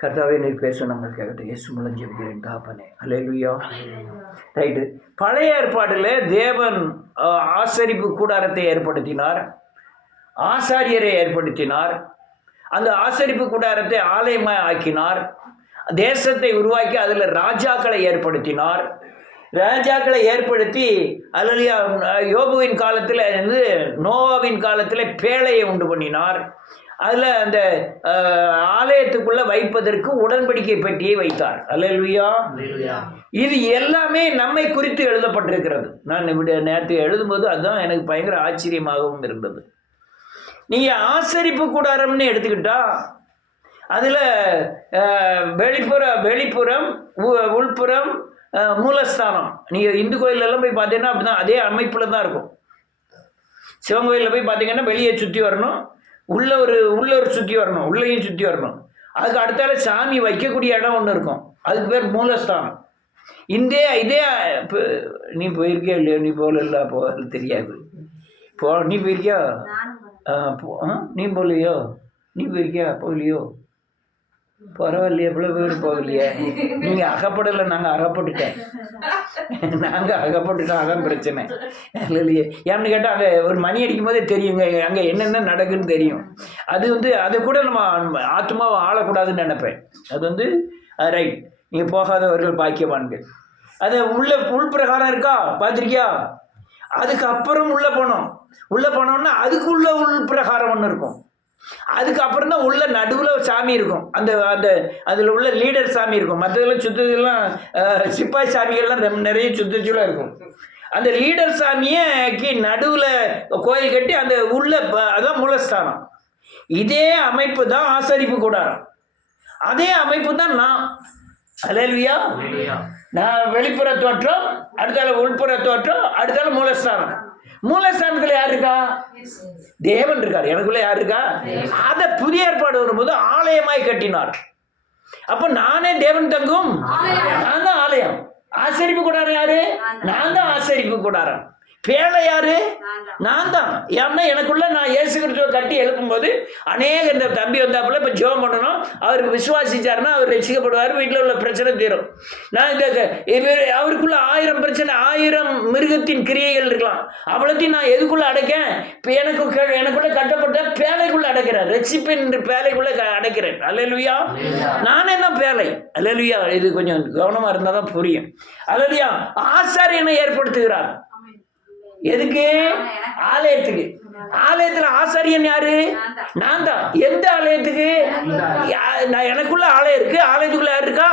கர்த்தாவே நீர் பேச நாங்கள் கேட்கட்டும். இயேசு மூலம் ஜெபிக்கிறேன் தாப்பனே. அல்லேலூயா. ரைட்டு. பழைய ஏற்பாட்டில் தேவன் ஆசரிப்பு கூடாரத்தை ஏற்படுத்தினார், ஆசாரியரை ஏற்படுத்தினார், அந்த ஆசரிப்பு கூடாரத்தை ஆலயமாக ஆக்கினார், தேசத்தை உருவாக்கி அதில் ராஜாக்களை ஏற்படுத்தினார். ராஜாக்களை ஏற்படுத்தி அல்லையா யோபுவின் காலத்தில் இருந்து நோவாவின் காலத்தில் பேழையை உண்டு பண்ணினார். அதில் அந்த ஆலயத்துக்குள்ளே வைப்பதற்கு உடன்படிக்கை பெட்டியை வைத்தார். அல்லேலூயா. இது எல்லாமே நம்மை குறித்து எழுதப்பட்டிருக்கிறது. நான் நேற்று எழுதும்போது அதுதான் எனக்கு பயங்கர ஆச்சரியமாகவும் இருந்தது. நீங்கள் ஆசரிப்பு கூடாரம்னு எடுத்துக்கிட்டா அதில் வெளிப்புறம் உள்புறம் மூலஸ்தானம். நீங்கள் இந்து கோயிலெல்லாம் போய் பார்த்தீங்கன்னா அப்படி தான், அதே அமைப்பில் தான் இருக்கும். சிவன் கோயிலில் போய் பார்த்தீங்கன்னா வெளியே சுற்றி வரணும், உள்ள ஒரு சுற்றி வரணும், உள்ளேயும் சுற்றி வரணும். அதுக்கு அடுத்தால சாமி வைக்கக்கூடிய இடம் ஒன்று இருக்கும், அதுக்கு பேர் மூலஸ்தானம். இதே நீ போயிருக்கியா இல்லையோ? நீ போகல போகிறது தெரியாது. நீ போயிருக்கியா? நீ போகலையோ? நீ போயிருக்கியா? போகலையோ? பரவாயில்லையே, எவ்வளோ பேர் போகலையே. நீங்கள் அகப்படலை, நாங்கள் அகப்பட்டுட்டேன். அதான் பிரச்சனை இல்லையே. ஏன்னு கேட்டால் அங்கே ஒரு மணி அடிக்கும் போதே தெரியுங்க அங்கே என்னென்ன நடக்குன்னு தெரியும். அதை கூட நம்ம ஆத்மாவை ஆளக்கூடாதுன்னு நினைப்பேன். அது ரைட். நீங்கள் போகாதவர்கள் பாக்கியவான்கள். அது உள்பிரகாரம் இருக்கா பார்த்துருக்கியா? அதுக்கப்புறம் உள்ளே போனோம்னா அதுக்குள்ள உள்பிரகாரம் ஒன்று இருக்கும். அதுக்கப்புறம் தான் உள்ள நடுவில் சாமி இருக்கும். அதில் உள்ள லீடர் சாமி இருக்கும். மற்றதெல்லாம் சுத்ததெல்லாம் சிப்பாய் சாமிகள்லாம் நிறைய சுத்தச்சுலாம் இருக்கும். அந்த லீடர் சாமியைக்கு நடுவில் கோயில் கட்டி அந்த உள்ள அதான் மூலஸ்தானம். இதே அமைப்பு தான் ஆசரிப்பு கூடாரம். அதே அமைப்பு தான் நான். அல்லேலூயா. நான் வெளிப்புற தோற்றம், அடுத்தால உள்புற தோற்றம், அடுத்தால மூலஸ்தானம். மூலஸ்தானத்தில் யார் இருக்கா? தேவன் இருக்கார். எனக்குள்ள யார் இருக்கா? அதை புதிய ஏற்பாடு வரும்போது ஆலயமாய் கட்டினார். அப்ப நானே தேவன் தங்கும், நான் தான் ஆலயம். ஆசரிப்பு கூடாரம் யாரு? நான் தான் ஆசரிப்பு கூடாரம். பேழை யாரு? நான் தான். ஏன்னா எனக்குள்ள நான் இயேசு கிறிஸ்துவை கட்டி எழுப்பும்போது அநேக இந்த தம்பி வந்தாப்புல இப்போ ஜெபம் பண்ணணும், அவருக்கு விசுவாசிச்சாருன்னா அவர் ரசிக்கப்படுவார், வீட்டில் உள்ள பிரச்சனை தீரும். நான் அவருக்குள்ள 1000 பிரச்சனை, 1000 மிருகத்தின் கிரியைகள் இருக்கலாம், அவ்வளோத்தையும் நான் எதுக்குள்ள அடைக்கேன்? இப்போ எனக்குள்ள கட்டப்பட்ட பேழைக்குள்ள அடைக்கிறேன், ரட்சிப்பின் பேழைக்குள்ள அடைக்கிறேன். அல்லேலூயா. நானே தான் பேழை. அல்லேலூயா. இது கொஞ்சம் கவனமாக இருந்தால் தான் புரியும். அல்லேலூயா. ஆசாரியனை ஏற்படுத்துகிறார். எதுக்கு? ஆலயத்துக்கு. ஆலயத்துல ஆசாரியன் யாரு? நான் தான். எந்த ஆலயத்துக்கு? எனக்குள்ள ஆலயம் இருக்கு. ஆலயத்துக்குள்ள யாரு இருக்கா?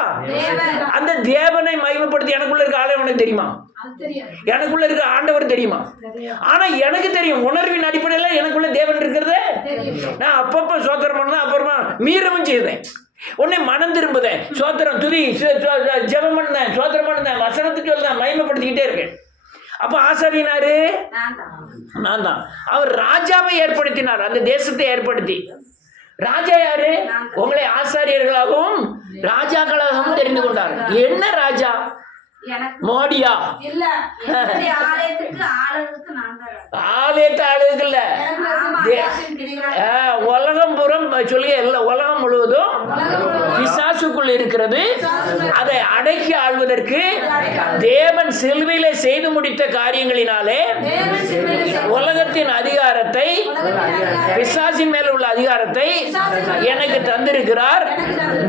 அந்த தேவனை மகிமைப்படுத்தி எனக்குள்ள இருக்க ஆலயம் உனக்கு தெரியுமா? எனக்குள்ள இருக்க ஆண்டவர் தெரியுமா? ஆனா எனக்கு தெரியும், உணர்வின் அடிப்படையில் எனக்குள்ள தேவன் இருக்கிறது. நான் அப்பப்ப சோத்திரம் பண்ணதான், அப்புறமா மீறவும் செய்தேன். உடனே மனம் திரும்புதேன், சோத்திரம் துதி ஜெபம் பண்ணேன், சோத்திரம் பண்ணேன், வசனத்துக்கு சொல்ல மகிமைப்படுத்திக்கிட்டே இருக்கேன். அப்ப ஆசாரியனாரு நான் தான். அவர் ராஜாவை ஏற்படுத்தினார், அந்த தேசத்தை ஏற்படுத்தி. ராஜா யாரு? உங்களை ஆசாரியர்களாகவும் ராஜாக்களாகவும் தெரிந்து கொண்டார். என்ன ராஜா? மோடியா? ஆலயத்தை ஆளுக்கு இல்ல, உலகம் புறம் சொல்லி உலகம் முழுவதும் பிசாசுக்குள் இருக்கிறது. அதை அடக்கி ஆள்வதற்கு தேவன் சிலுவையிலே செய்து முடித்த காரியங்களினாலே உலகத்தின் அதிகாரத்தை, பிசாசின் மேல உள்ள அதிகாரத்தை எனக்கு தந்திருக்கிறார்.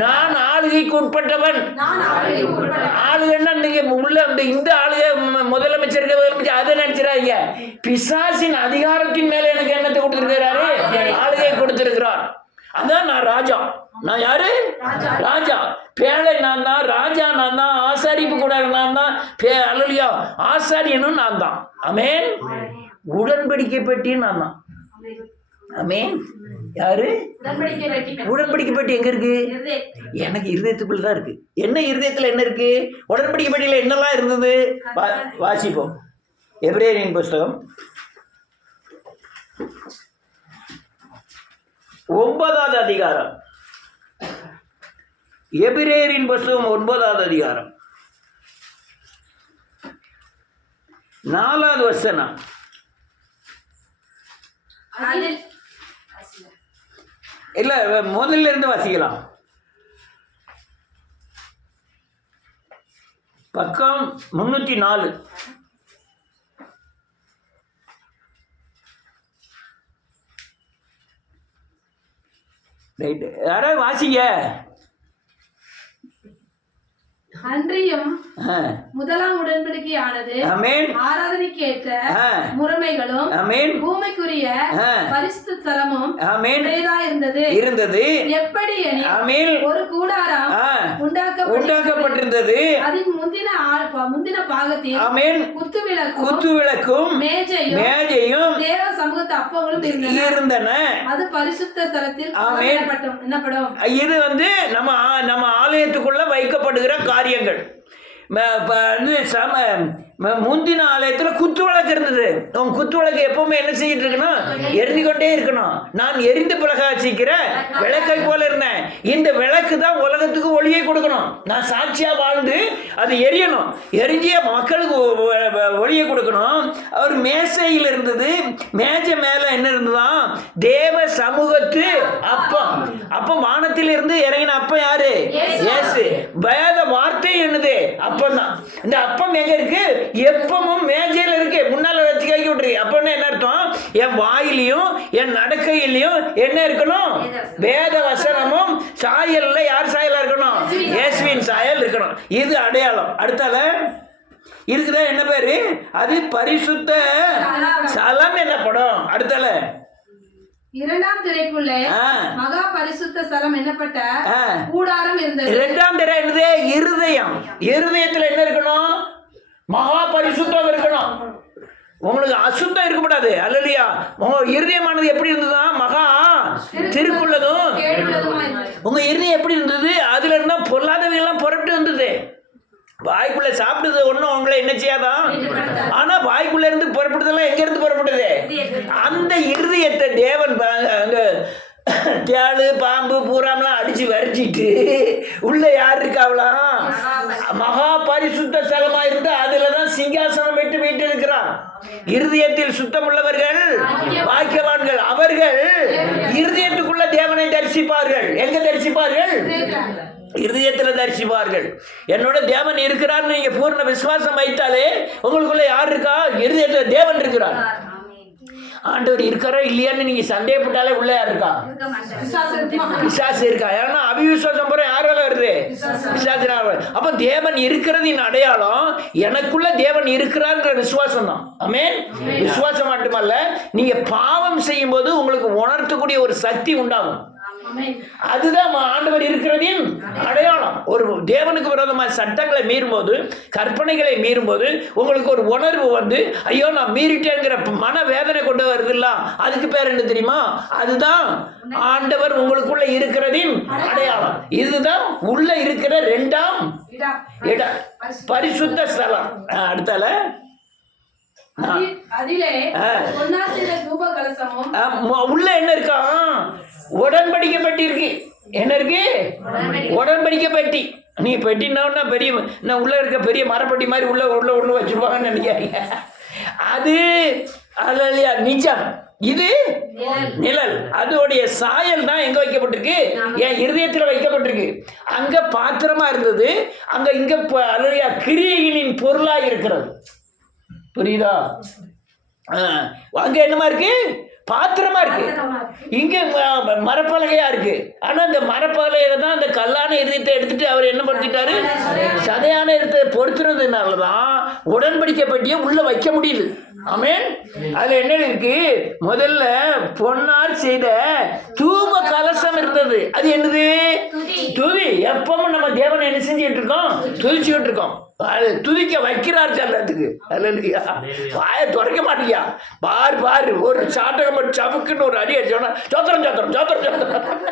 நான் ஆளுகைக்கு உட்பட்டவன். ஆளுகைன்னா உள்ள இந்த ஆளுகை முதலமைச்சருக்கு அதை நினைச்சிடாதீங்க. பிசாசின் அதிகாரத்தின் மேல எனக்கு என்னத்தை கொடுத்திருக்கிறாரு? ஆளுகை கொடுத்திருக்கிறார். அதான் நான் ராஜா. நான் யாரு? ராஜா. பேழை நான் தான், ராஜா நான் தான், ஆசாரிப்பு கூட நான் தான். அல்லேலூயா. ஆசாரியனும் நான் தான். ஆமென். உடன்படிக்கை பெட்டியும் நான் தான். ஆமென். யாரு? உடன்படிக்கை பெட்டி எங்க இருக்கு? எனக்கு இருதயத்துக்குள்ள தான் இருக்கு. என்ன இருதயத்துல என்ன இருக்கு? உடன்படிக்கை பெட்டியில என்னெல்லாம் இருந்தது? வாசிப்போம். எபிரேயரின் புஸ்தகம் 9வது அதிகாரம். எபிரேயரின் புஸ்தகம் 9வது அதிகாரம் 4வது வசனம். இல்ல முதல்ல இருந்து வாசிக்கலாம். பக்கம் 304. ரைட்டு, யாராவது வாசிங்க. அன்றியும் முதலாம் உடன்படிக்கையானது ஆராதனைக்கு ஏற்ற முறைமைகளும் பூமிக்குரிய பரிசுத்த ஸ்தலமும் இருந்தது. எப்படி ஒரு கூடாரம் உண்டாக்கப்பட்டிருந்தது. அதன் முந்தின பாகத்தில் குத்துவிளக்கும் மேஜையும் தேவ சமூகத்து அப்பங்களும் இருந்தன. அது பரிசுத்த ஸ்தலத்தில் என்னப்படும். இது நம்ம ஆலயத்துக்குள்ள வைக்கப்படுகிற காரியங்கள். முந்தின ஆலயத்தில் குத்து விளக்கு இருந்தது. உன் குத்து விளக்கு எப்பவுமே என்ன செய்யிட்டு இருக்கணும்? எரிந்து கொண்டே இருக்கணும். நான் எரிந்து பிரகாசிக்கிற விளக்கை போல இருந்தேன். இந்த விளக்கு தான் உலகத்துக்கு ஒளியை கொடுக்கணும். நான் சாட்சியா வாழ்ந்து அது எரியணும். எரிஞ்சிய மக்களுக்கு ஒளியை கொடுக்கணும். அவர் மேசையில் இருந்தது. மேஜை மேல என்ன இருந்ததான்? தேவ சமூகத்து அப்பம். அப்பம் வானத்தில் இருந்து இறங்கின அப்பம் யாரு? இயேசு. வேத வார்த்தை என்னது? அப்பம் தான். இந்த அப்பம் எங்க இருக்கு? எப்பவும் மேஜையில் இருக்கு. முன்னால வச்சு கை விட்டுருக்கு. அப்பன்னா என்ன அர்த்தம்? என் வாயிலையும் என் நடக்கையிலையும் என்ன இருக்கணும்? வேத வசனமும் சாயல்ல யார் சாயலா இருக்கணும்? இயேசுவின் சாயல் இருக்கணும். இது அடையாளம். அடுத்தால இருக்குதா என்ன பேரு? அது பரிசுத்த ஸ்தலம் என்னப்படும். அடுத்தால இரண்டாம் திரைக்குள்ளே மகா பரிசுத்த ஸ்தலம் என்னப்பட்ட கூடாரம் இருந்தது. இரண்டாம் திரை என்னது? இருதயம். இருதயத்துல என்ன இருக்கணும்? மகா பரிசுத்தம் இருக்கணும். உங்களுக்கு அசுத்தம் இருக்கக்கூடாது. அல்லையா? உங்க இருதயமானது எப்படி இருந்ததா? மகா திருக்குள்ளதும். உங்க இருதயம் எப்படி இருந்தது? அதுல இருந்தா பொல்லாதவையெல்லாம் புறப்பட்டு வந்தது. வாய்க்குள்ள சாப்பிடுறது ஒன்றும் உங்களை என்ன செய்யாதான். ஆனா வாய்க்குள்ள இருந்து புறப்படுதெல்லாம் எங்க இருந்து புறப்படுது? அந்த இருதயத்தை தேவன் அந்த தேளு பாம்பு பூராம்லாம் அடிச்சு வரைச்சிட்டு உள்ள யார் இருக்காவலாம்? மகா பரிசுத்த ஸ்தலமா இருந்து அதுலதான் சிங்காசனம் விட்டு வீட்டு இருக்கிறான். இருதயத்தில் சுத்தம் உள்ளவர்கள் பாக்கியவான்கள். அவர்கள் இருதயத்துக்குள்ள தேவனை தரிசிப்பார்கள். எங்க தரிசிப்பார்கள்? இருதயத்துல தரிசிப்பார்கள். என்னோட தேவன் இருக்கிறார். நீங்க பூர்ண விசுவாசம் வைத்தாலே உங்களுக்குள்ள யார் இருக்கா? இருதயத்துல தேவன் இருக்கிறார். ஆண்டவர் இருக்காரா இல்லையான்னு நீங்க சந்தேகப்பட்டாலே உள்ள யார் இருக்கா? பிசாசு இருக்கா. ஏன்னா அவிசுவாசம் போற யாரால வருது? பிசாசினால. அப்ப தேவன் இருக்கிறதின் அடையாளம் எனக்குள்ள தேவன் இருக்கிறார்ன்ற விசுவாசம் தான். ஆமென். விசுவாசம் மட்டுமல்ல, நீங்க பாவம் செய்யும் போது உங்களுக்கு உணர்த்தக்கூடிய ஒரு சக்தி உண்டாகும். அதுதான் ஆண்டவர் இருக்கிறதின் அடையாளம். ஒரு தேவனுக்கு விரோதமாக சட்டங்களை மீறும்போது, கற்பனைகளை மீறும்போது உங்களுக்கு ஒரு உணர்வு வந்து ஐயோ நான் மீறிட்டேங்கிற மன வேதனை கொண்டு வருது இல்ல, அதுக்கு பேர் என்ன தெரியுமா? அதுதான் ஆண்டவர் உங்களுக்குள்ள இருக்கிறதின் அடையாளம். இதுதான் உள்ள இருக்கிற இரண்டாம் இடம், பரிசுத்த ஸ்தலம். அடுத்தால உள்ள என்ன இருக்கா? உடன்படிக்கை பெட்டி இருக்கு. என்ன இருக்கு? உடன்படிக்கை பெட்டி. நீ பெட்டினா பெரிய நான் உள்ள இருக்க பெரிய மரப்பட்டி மாதிரி உள்ள உள்ள ஒண்ணு வச்சிருப்பாங்கன்னு நினைக்காதீங்க. அது அல்லையா நிஜம். இது நிழல். அதோடைய சாயல் தான் எங்க வைக்கப்பட்டிருக்கு? என் இருதயத்தில் வைக்கப்பட்டிருக்கு. அங்க பாத்திரமா இருந்தது, அங்க இங்க அல்லையா கிரியைகளின் பொருளா இருக்கிறது. புரியுதா? அங்க என்னமா இருக்கு? பாத்திரமா இருக்கு. இங்க மரப்பலகையா இருக்கு. ஆனா இந்த மரப்பலகையை தான் அந்த கல்லான இருதயத்தை எடுத்துட்டு அவர் என்ன படுத்திட்டாரு? சதையான இருதயத்தை பொறுத்துறதுனாலதான் உடன்படிக்கை பெட்டியை உள்ள வைக்க முடியுது. ஆமென். அதுல என்ன இருக்கு? முதல்ல பொன்னார் செய்த தூப கலசம் இருந்தது. அது என்னது? துதி. எப்பவும் நம்ம தேவனை என்ன செஞ்சுட்டு இருக்கோம்? துதிச்சுக்கிட்டு இருக்கோம். அது துதிக்க வைக்கிறார் சொல்லத்துக்கு. அல்லையா? வாயை துறைக்க மாட்டியா? பாரு ஒரு சாட்டகம் மட்டும் சமுக்குன்னு ஒரு அடி அடிச்சோன்னா சோத்திரம் சோத்திரம் சோத்திரம் சோத்திரம்.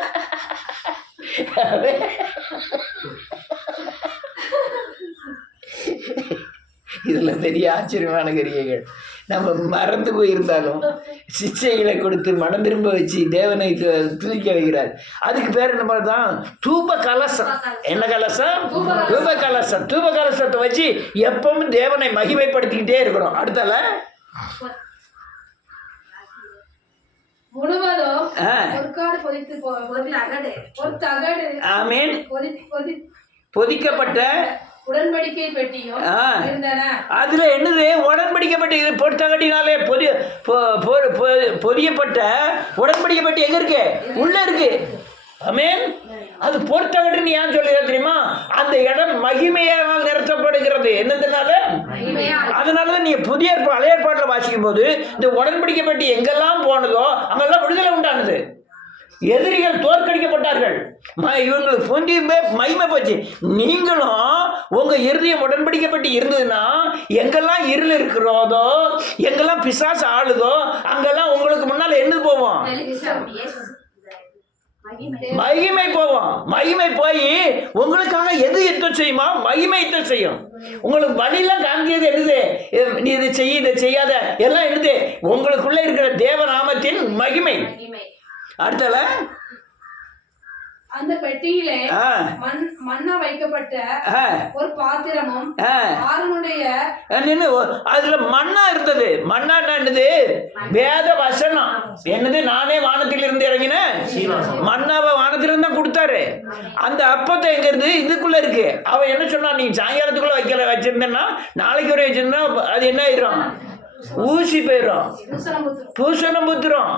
இதுல பெரிய ஆச்சரியமான கிரியைகள். நம்ம மறந்து போயிருந்தாலும் சிச்சைகளை கொடுத்து மனம் திரும்ப வச்சு தேவனை துதிக்க வைக்கிறார். அதுக்கு பேர் என்ன தான்? தூப கலசம். என்ன கலசம்? தூப கலசம். தூப கலசத்தை வச்சு எப்பவும் தேவனை மகிமைப்படுத்திக்கிட்டே இருக்கிறோம். அடுத்தால பொதிக்கப்பட்ட உடன்படிக்கை பெட்டியும் இருந்தன. அதுல என்னது உடன்படிக்கை பெட்டி, இது பொறுத்தகட்டினாலே பொதியப்பட்ட உடன்படிக்கை பெட்டி எங்க இருக்கு? உள்ள இருக்கு. ஆமென். அது பொறுத்தகட்டுன்னு ஏன் சொல்லுங்க தெரியுமா? அந்த இடம் மகிமையால் நிறுத்தப்படுகிறது. என்னதுனால? அதனாலதான் நீங்க புதிய பழைய ஏற்பாட்டில் வாசிக்கும் போது இந்த உடன்படிக்கை பெட்டி எங்கெல்லாம் போனதோ அங்கெல்லாம் விடுதலை உண்டானது. எதிரிகள் தோற்கடிக்கப்பட்டார்கள். இவங்களுக்கு பொந்தி மகிமை போச்சு. நீங்களும் உங்க இருதயம் உடன்படிக்கப்பட்டு இருந்ததுன்னா எங்கெல்லாம் இருள் இருக்கிறதோ, எங்கெல்லாம் பிசாசு ஆளுதோ, அங்கெல்லாம் உங்களுக்கு முன்னால என்ன போவோம்? மகிமை போவோம். மகிமை போய் உங்களுக்காக எது யுத்தம் செய்யுமா? மகிமை யுத்தம் செய்யும். உங்களுக்கு வழியெல்லாம் காண்கிறது என்னது? நீ இதை செய்ய, இதை செய்யாத எல்லாம் என்னது? உங்களுக்குள்ள இருக்கிற தேவநாமத்தின் மகிமை. அடுத்தல அந்த பெட்டியிலே மண்ணா வைக்கப்பட்ட ஒரு பாத்திரமும் ஆரோனுடைய அதுல மண்ணா இருந்தது. மண்ணா என்னது? வேத வசனம். என்னது? நானே வானத்தில் இருந்து இறங்கினேன், மண்ணாவை வானத்திலிருந்து தான் கொடுத்தாரு. அந்த அப்பத்தை எங்க இருந்து? இதுக்குள்ள இருக்கு. அவன் என்ன சொன்னா, நீ சாயங்காலத்துக்குள்ள வச்சிருந்தேன்னா நாளைக்கு வரை வச்சிருந்தா அது என்ன ஆயிரும்? ஊசி போயிடும், பூசணம் புத்துரும்.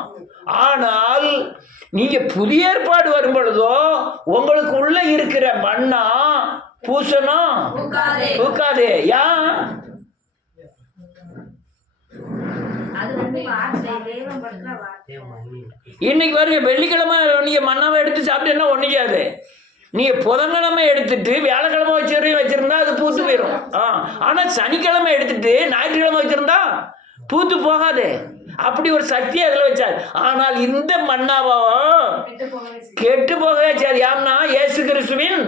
ஆனால் நீங்க புதிய ஏற்பாடு வரும் பொழுதோ உங்களுக்கு உள்ள இருக்கிற மண்ணா பூசணம் பூக்காதே. ஏன்? இன்னைக்கு பாருங்க, வெள்ளிக்கிழமை நீங்க மண்ணாவை எடுத்து சாப்பிட்டேன்னா ஒன்னிக்காது. நீங்க புதன்கிழமை எடுத்துட்டு வியாழக்கிழமை வச்சிருந்தா அது பூத்து போயிடும். ஆனா சனிக்கிழமை எடுத்துட்டு ஞாயிற்றுக்கிழமை வச்சிருந்தா பூத்து போகாது. அப்படி ஒரு சக்தி அதில் வச்சார். ஆனால் இந்த மண்ணாவோ கெட்டு போகவே செய்யாது. யாருன்னா இயேசு கிறிஸ்துவின்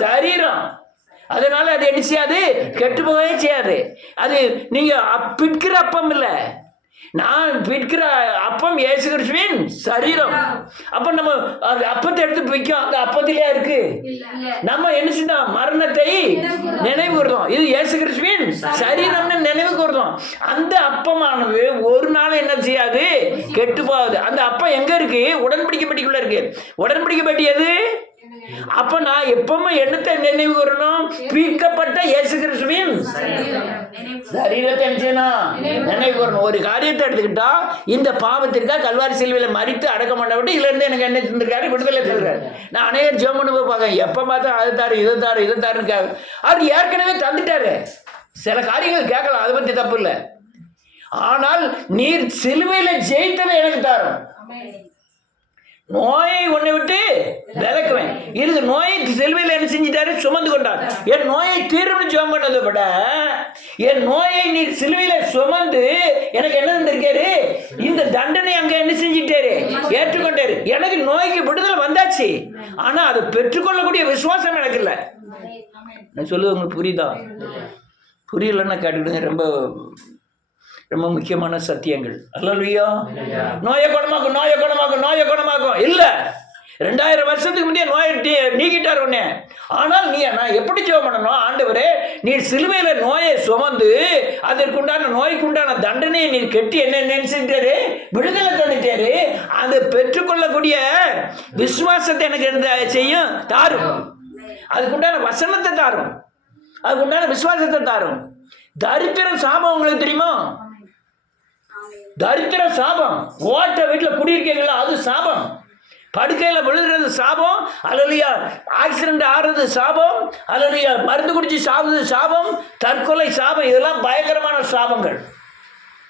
சரீரம். அதனால அது என்ன செய்யாது? கெட்டு போகவே செய்யாது. அது நீங்க பிற்கிற அப்பம் இல்லை, நான் பிற்கிற அப்பம் இயேசு கிறிஸ்துவின் சரீரம். அப்ப நம்ம அப்பத்தை எடுத்து வைக்கும், அந்த அப்பத்திலே இருக்கு. நம்ம என்ன செய்யணும்? மரணத்தை நினைவு கூறுறோம். இது இயேசு கிறிஸ்துவின் சரீரம்னு நினைவு கூறுறோம். அந்த அப்பமானது ஒரு நாள் என்ன செய்யாது? கெட்டு போகாது. அந்த அப்பம் எங்க இருக்கு? உடன்படிக்கை பெட்டிக்குள்ள இருக்கு. உடன்படிக்கை பெட்டி எது? அப்ப நான் எப்பவுமே என்னத்தை நினைவு கூறணும்? பிரிக்கப்பட்ட இயேசு கிறிஸ்துவின் சரீரத்தை நினைவு கூறணும். ஒரு காரியத்தை எடுத்துக்கிட்டா, இந்த பாவத்திற்காக கல்வாரி சிலுவையில் மரித்து அடக்கம் பண்ணப்பட்டு இதுல இருந்து எனக்கு என்ன செஞ்சிருக்காரு? விடுதலை தருவார். நான் அநேகர் ஜெபம் பண்ணி போய் பார்க்க, எப்ப பார்த்தா அதை தாரு இதை தாரு இதை தாருன்னு அவர் ஏற்கனவே தந்துட்டாரு. சில காரியங்கள் கேட்கலாம், அதை பத்தி தப்பு இல்லை. ஆனால் நீர் சிலுவையில ஜெயித்ததை எனக்கு தாரும். நோயை உன்னை விட்டு விலக்குவேன். இது நோயை சிலுவையில் என்ன செஞ்சிட்டாரு? சுமந்து கொண்டார். என் நோயை தீர்வு ஜெபம் பண்ணதை விட என் நோயை நீ சிலுவையில சுமந்து எனக்கு என்ன தந்திருக்காரு? இந்த தண்டனை அங்க என்ன செஞ்சிட்டாரு? ஏற்றுக்கொண்டாரு. எனக்கு நோய்க்கு விடுதலை வந்தாச்சு. ஆனா அதை பெற்றுக்கொள்ளக்கூடிய விசுவாசம் எனக்கு இல்லை. நான் சொல்லுவது உங்களுக்கு புரியுதா? புரியலன்னா கேட்டுக்கிடுங்க. ரொம்ப ரொம்ப முக்கியமான சத்தியங்கள். அல்லேலூயா. நோயை குணமாக்கும், நோயை குணமாக்கும், நோயை குணமாக்கும் இல்ல. 2000 வருஷத்துக்கு முந்தைய நோயை நீக்கிட்டார் உடனே. ஆனால் நான் எப்படி ஜெபம் பண்ணணும்? ஆண்டவரே, நீர் சிலுவையில நோயை சுமந்து அதற்குண்டான நோய்க்குண்டான தண்டனையை நீர் கெட்டி என்ன நினைச்சிட்டாரு? விடுதலை தந்துட்டாரு. அதை பெற்றுக்கொள்ளக்கூடிய விசுவாசத்தை எனக்கு செய்யும் தாரும். அதுக்குண்டான வசனத்தை தாரும், அதுக்குண்டான விசுவாசத்தை தாரும். தரித்திரம் சாபம் உங்களுக்கு தெரியுமா? தரித்திர சாபம். ஓட்ட வீட்டில் குடியிருக்கீங்களா? அது சாபம். படுக்கையில் விழுகிறது சாபம். அல்லேலூயா. ஆக்சிடென்ட் ஆறுறது சாபம். அல்லேலூயா. மருந்து குடிச்சு சாப்பிடுறது சாபம். தற்கொலை சாபம். இதெல்லாம் பயங்கரமான சாபங்கள்.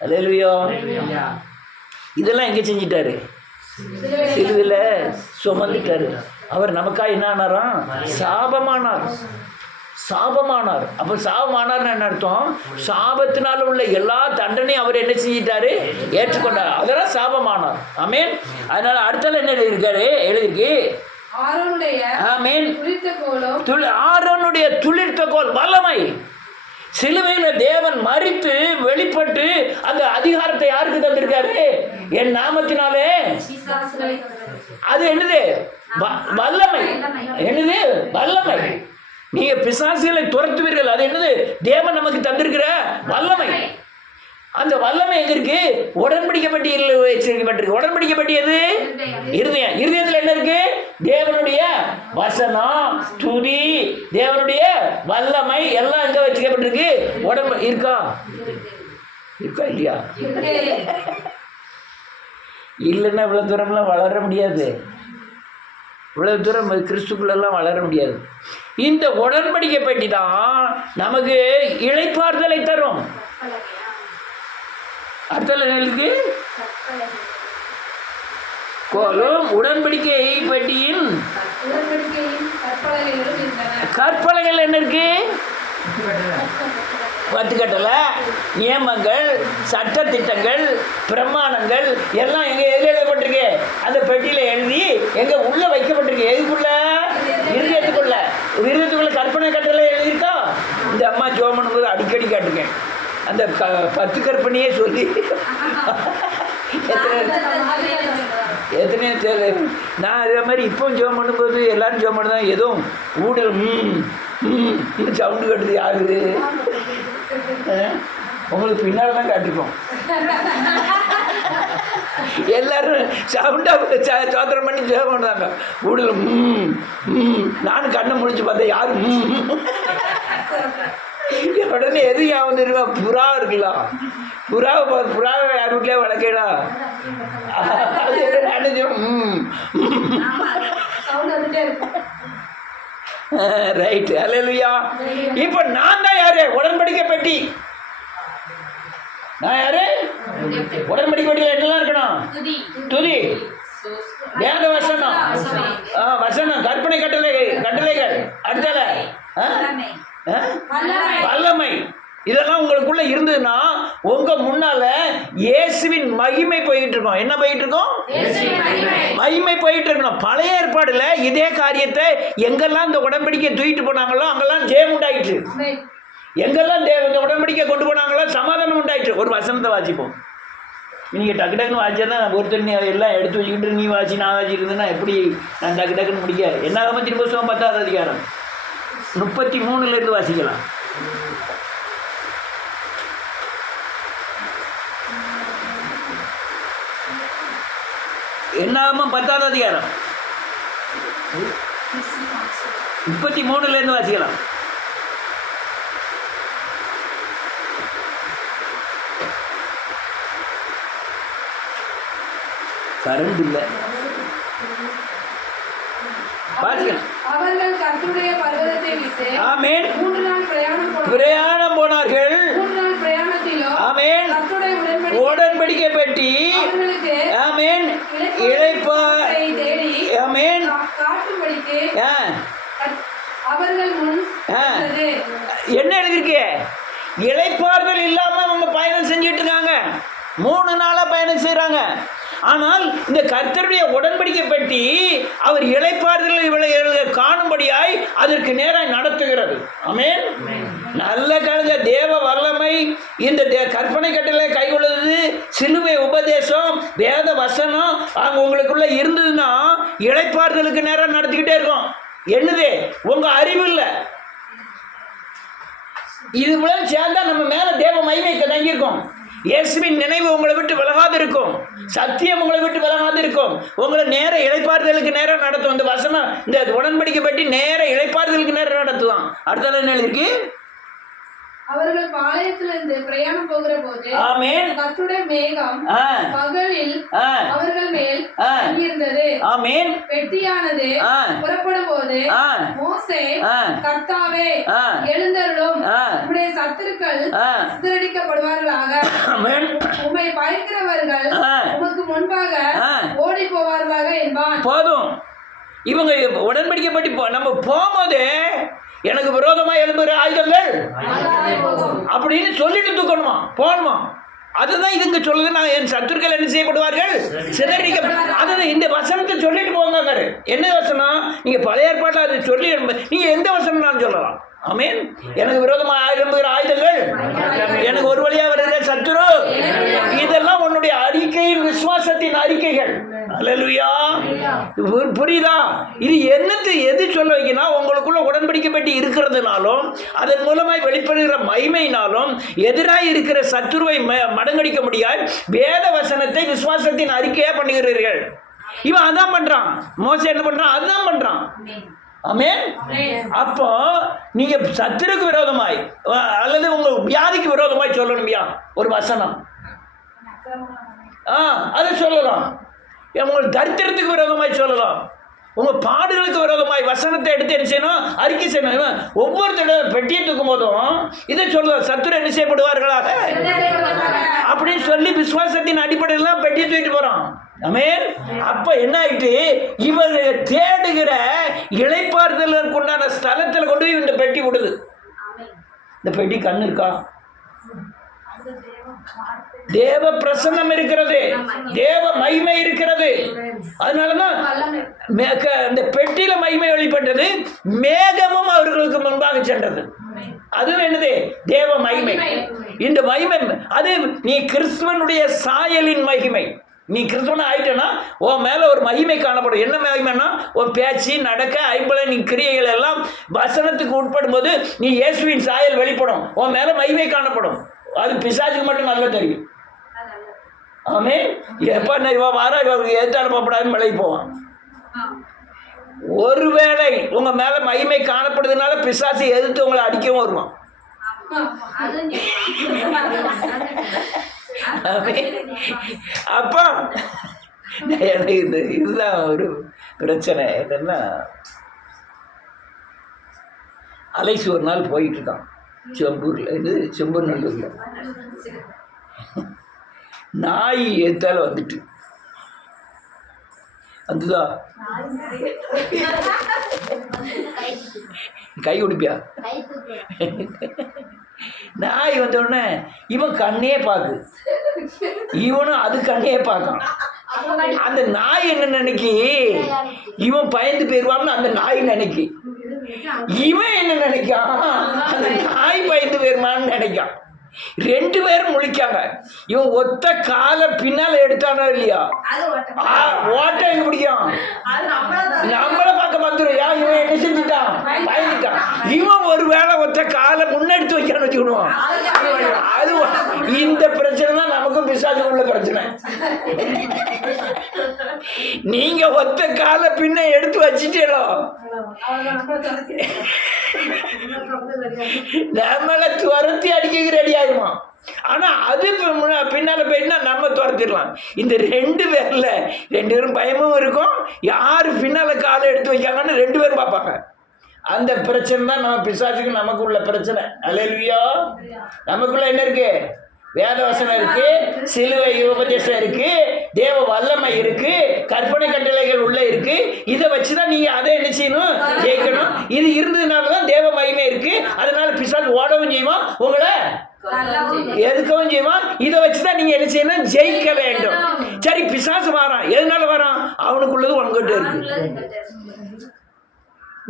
அல்லேலூயா. இதெல்லாம் எங்கே செஞ்சிட்டாரு? சிலுவையில் சுமந்துட்டாரு. அவர் நமக்காக என்ன ஆனாராம்? சாபமானார். சாபமானார். அப்ப சாபமானார் என்ன அர்த்தம்? சாபத்தினால உள்ள எல்லா தண்டனையும் அவர் என்ன செஞ்சிட்டாரு? ஏற்றுக்கொண்டார். அதெல்லாம் சாபமானார். ஆமென். அதனால அடுத்தல என்ன எழுதியிருக்காரு? எழுதிருக்கு ஆரோனுடைய துளிர்த்த கோல் வல்லமை. சிலுவையில தேவன் மரித்து வெளிப்பட்டு அந்த அதிகாரத்தை யாருக்கு தந்திருக்காரு? என் நாமத்தினாலே. அது என்னது? வல்லமை. என்னது? வல்லமை. நீங்க பிசாசுகளை துரத்துவீர்கள். அது என்னது? தேவன் நமக்கு தந்திருக்கிற வல்லமை. அந்த வல்லமை எங்க இருக்கு? உடன்படிக்கை பெட்டியில் வச்சிருக்கப்பட்டிருக்கு. உடன்படிக்கை பெட்டி எது? இருதயம். இருதயத்தில் என்ன இருக்கு? தேவனுடைய வசனம், துதி, தேவனுடைய வல்லமை எல்லாம் எங்க வச்சுக்கப்பட்டிருக்கு? உடம்பு இருக்கா? இருக்கா இல்லையா? இல்லைன்னா இவ்வளவு தூரம்லாம் வளர முடியாது. இவ்வளவு தூரம் கிறிஸ்துக்குள்ளெல்லாம் வளர முடியாது. இந்த உடன்படிக்கை பெட்டி தான் நமக்கு இளைப்பாறுதலை தரும். அடுத்தவர்களுக்கு கோலும் உடன்படிக்கை பெட்டியின் கற்பலகைகள் என்ன இருக்கு? 10 கட்டளை, நியமங்கள், சட்ட திட்டங்கள், பிரமாணங்கள் எல்லாம் எங்க எதில் எழுதப்பட்டிருக்கு? அந்த பெட்டியில எழுதி எங்க உள்ள வைக்கப்பட்டிருக்கு. எதுக்குள்ள? இருதயத்துக்குள்ள. இருதயத்துக்குள்ள கற்பனை கட்டளை எழுதியிருக்கா? இந்த அம்மா ஜோம் பண்ணும்போது அடிக்கடி காட்டுங்க. அந்த 10 கற்பனையே சொல்லி எத்தனையோ தேவை. நான் அதே மாதிரி இப்போ ஜோம் பண்ணும்போது எல்லாரும் ஜோம் பண்ணுதான். எதுவும் ஊடல் சவுண்டு கட்டுது. யாருது? உங்களுக்கு பின்னால் தான் காட்டிருக்கோம். எல்லாரும் சவுண்டா சோத்திரம் பண்ணி ஜோம் பண்ணுறாங்க. ஊடல் நானும் கண்ணை முடிச்சு பார்த்தேன். யாரும் உடனே எது ஞாபகம் தெரியுமா? புறா இருக்கலாம். புறாவை யார் வீட்லயே வளர்க்கலாம். ரைட். அல்லேலூயா. இப்போ நான் தான் யாரு? உடன்படிக்கை பெட்டி. நான் யாரு? உடன்படிக்கை பெட்டியில் என்னெல்லாம் இருக்கணும்? துதி, வேத வசனம், வசனம், கற்பனை கட்டளைகள், அடுத்தல வல்லமை. இதெல்லாம் உங்களுக்குள்ள இருந்ததுன்னா உங்க முன்னால இயேசுவின் மகிமை போயிட்டு இருக்கோம். என்ன போயிட்டு இருக்கோம்? மகிமை போயிட்டு இருக்கணும். பழைய ஏற்பாடுல இதே காரியத்தை எங்கெல்லாம் இந்த உடன்படிக்கை தூக்கிட்டு போனாங்களோ அங்கெல்லாம் ஜெயம் உண்டாயிற்று. எங்கெல்லாம் இந்த உடன்படிக்கை கொண்டு போனாங்களோ சமாதானம் உண்டாயிற்று. ஒரு வசனத்தை வாசிப்போம். நீங்கள் டக்கு டக்குன்னு வாசிச்சா ஒருத்தர் நீ எல்லாம் எடுத்து வச்சுக்கிட்டு நீ வாசி நான் வாசிக்கிறதுன்னா எப்படி நான் டக்கு டக்குன்னு முடிக்க? என்னாகம திருப்புஸ்தகம் 10ஆவது அதிகாரம் 33 வாசிக்கலாம். என்னாகமம் 10ஆவது அதிகாரம் 33 வாசிக்கலாம். கரண்ட் இல்லை. அவர்கள் கர்த்தருடைய பர்வதத்தை விட்டு ஆமென் 3 நாள் பிரயாணம் போனார்கள். 3 நாள் பிரயாணத்திலும் ஆமென் கர்த்தருடைய உடன்படிக்கை பெட்டி அவர்களுக்கு ஆமென் இளைப்பாறை தேடி ஆமென் காட்டும்படிக்கு அவர்கள் முன் என்ன எழுதிருக்கு? இளைப்பாறுதல் இல்லாம அவங்க பயணம் செஞ்சுட்டு இருக்காங்க. 3 நாளா பயணம் செய்யறாங்க. ஆனால் இந்த கர்த்தருடைய உடன்படிக்கை பெட்டி அவர் இளைப்பாறுதல் இவளை காணும்படியாய் அதற்கு நேராக நடத்துகிறது. ஆமென். நல்ல கழுத தேவ வல்லமை இந்த கற்பனை கட்டளை கைகொள்ளுது. சிலுவை உபதேசம், வேத வசனம் அங்கே உங்களுக்குள்ள இருந்ததுன்னா இளைப்பாறுதலுக்கு நேரம் நடத்திக்கிட்டே இருக்கும். என்னது? உங்க அறிவு இல்லை. இது போல சேர்ந்தா நம்ம மேல தேவ மகிமை தங்கியிருக்கோம். இயேசுவின் நினைவு உங்களை விட்டு விலகாது இருக்கும். சத்தியம் உங்களை விட்டு விலகாது இருக்கும். உங்களை நேர இளைப்பாறுதலுக்கு நேரம் நடத்தும். இந்த வசனம் இந்த உடன்படிக்கை பற்றி நேர இளைப்பாறுதலுக்கு நேரம் நடத்துவான். அடுத்த என்ன இருக்கு? அவர்கள் பாளையத்திலிருந்து பிரயாணம் போகிற போது ஆமென் கர்த்தருடைய மேகம் பகலில் அவர்கள் மேல் தங்கியிருந்தது. ஆமென். பெட்டியானது புறப்படும் போது மோசே கர்த்தாவே எழுந்தருளும், உம்முடைய சத்துருக்கள் சிதறடிக்கப்படுவார்களாக, உம்மை பயக்கிறவர்கள் உமக்கு முன்பாக ஓடி போவார்களாக என்பான். போதும். இவங்க உடன்படிக்கை பற்றி நம்ம போகும்போது எனக்கு விரோதமா எழும்புகிற ஆயுதங்கள் அப்படின்னு சொல்லிட்டு தூக்கணுமா, போகணுமா? அதுதான் இதுங்க சொல்லுது. நான் என் சத்துருக்கள் என்ன செய்யப்படுவார்கள்? சிதறடிக்க. அதுதான் இந்த வசனத்தை சொல்லிட்டு போங்க. என்ன வசனம்? நீங்க பழைய ஏற்பாட்டில் அதை சொல்லி நீங்க எந்த வசனம் நான் சொல்லலாம். ஆமென். எனக்கு விரோதமாக எழும்புகிற ஆயுதங்கள், எனக்கு ஒரு வழியா வருகிற சத்துரு, இதெல்லாம் உன்னுடைய அறிக்கையின் விசுவாசத்தின் அறிக்கைகள். அல்லேலூயா. புரியுதா? இது எது சொல்ல வைக்கனா, உங்களுக்குள்ள உடன்படிக்கை பெட்டி இருக்கிறதுனாலும் அதன் மூலமாய் வெளிப்படுகிற மகிமையினாலும் எதிராக இருக்கிற சத்துருவை மடங்கடிக்க முடியாது வேத வசனத்தை விசுவாசத்தின் அறிக்கையா பண்ணுகிறீர்கள். இவன் அதான் பண்றான். மோசே என்ன பண்றான்? அதுதான் பண்றான். ஆமென். அப்போ நீங்க சத்துருக்கு விரோதமாய் அல்லது உங்க வியாதிக்கு விரோதமாய் சொல்லணும்யா ஒரு வசனம், அதை சொல்லலாம். உங்கள் தரித்திரத்துக்கு விரோதமாய் சொல்லலாம். உங்க பாடுகளுக்கு விரோதமாய் வசனத்தை எடுத்து என்ன செய்யணும்? அறிக்கை செய்யணும். ஒவ்வொரு தடவை பெட்டியை தூக்கும் போதும் இதை சொல்லலாம், சத்துரு என்ன செய்யப்படுவார்களாக அப்படின்னு சொல்லி விசுவாசத்தின் அடிப்படையில் பெட்டியை தூக்கிட்டு போறோம். ஆமென். அப்ப என்ன ஆயிட்டு, இவர் தேடுகிற இளைப்பாறுதலுக்கு உண்டான ஸ்தலத்தில் கொண்டு போய் இந்த பெட்டி விடுது. இந்த பெட்டி கண்ணு இருக்கா? தேவ பிரசன்னம் இருக்கிறது, தேவ மகிமை இருக்கிறது. அதனாலதான் இந்த பெட்டியில மகிமை வெளிப்பட்டது, மேகமும் அவர்களுக்கு முன்பாக சென்றது. அதுவும் என்னது? தேவ மகிமை. இந்த மகிமை அது நீ கிறிஸ்துவனுடைய சாயலின் மகிமை. நீ கிறிஸ்துவன் ஆயிட்டனா உன் மேல ஒரு மகிமை காணப்படும். என்ன மகிமைன்னா, உன் பேச்சு, நடக்க, ஐம்பலன் கிரியைகள் எல்லாம் வசனத்துக்கு உட்படும் போது நீ இயேசுவின் சாயல் வெளிப்படும். உன் மேல மகிமை காணப்படும். அது பிசாசுக்கு மட்டும் நல்லா தெரியும். ஆமென். எப்ப இவன் வாரா இவருக்கு ஏற்றாடப்படாதுன்னு விலைக்கு போவான். ஒருவேளை உங்க மேல மகிமை காணப்படுறதுனால பிசாசு எதிர்த்து உங்களை அடிக்கவும் வருவான். அப்ப இதுதான் ஒரு பிரச்சனை. என்னன்னா, அலைசி ஒரு நாள் போயிட்டு இருக்கான் செம்பூர்நல்லூர்ல. நாய் ஏத்தால வந்துட்டு அதுதான் கை குடிப்பியா? நாய் வந்த உடனே இவன் கண்ணே பார்க்கு, இவனும் அது கண்ணே பார்க்கான். அந்த நாய் என்ன நினைக்கி, இவன் பயந்து போயிருவான்னு அந்த நாய் நினைக்கி. இவன் என்ன நினைக்கான், அந்த நாய் பயந்து போயிருமான்னு நினைக்கான். ரெண்டு பேரும் முழிக்காங்க. இவன் ஒத்த காலை பின்னால எடுத்தானோ இல்லையா, ஓட்ட எங்க பிடிக்கும், நம்மள பார்க்க வந்துடும். இவன் என்ன செஞ்சுட்டான்? பயந்துட்டான். இவன் ஒரு வேளை ஒத்த காலை முன்னெடுத்து வைக்கான்னு வச்சுக்கணும். அது இந்த பிரச்சனை தான் நமக்கும் பிசாசுக்கும் உள்ள பிரச்சனை. நீங்க ஒத்த காலை பின்ன எடுத்து வச்சுட்டோ நம்மளை துரத்தி அடிக்க ரெடி ஆயிடுமா. ஆனா அது பின்னால போயிட்டுனா நம்ம துரத்திடலாம். இந்த ரெண்டு பேர்ல ரெண்டு பேரும் பயமும் இருக்கும். யாரு பின்னால காலை எடுத்து வைக்காங்கன்னு ரெண்டு பேரும் பார்ப்பாங்க. அந்த பிரச்சனை தான் நம்ம பிசாசுக்கு நமக்கு உள்ள பிரச்சனை. அல்லேலூயா. நமக்குள்ள என்ன இருக்கு? வேத வசனம் இருக்கு, சிலுவை உபதேசம் இருக்கு, தேவ வல்லமை இருக்கு, கற்பனை கட்டளைகள் உள்ள இருக்கு. இதை வச்சுதான் நீங்க அதை என்ன செய்யணும்? ஜெயிக்கணும். இது இருந்ததுனாலதான் தேவ மகிமை இருக்கு. அதனால பிசாசு ஓடவும் செய்வான், உங்களை எதுக்கவும் செய்வான். இதை வச்சுதான் நீங்க என்ன செய்யணும்? ஜெயிக்க வேண்டும். சரி, பிசாசு வரான், எதனால வரான்? அவனுக்குள்ளது உங்ககிட்ட இருக்கு.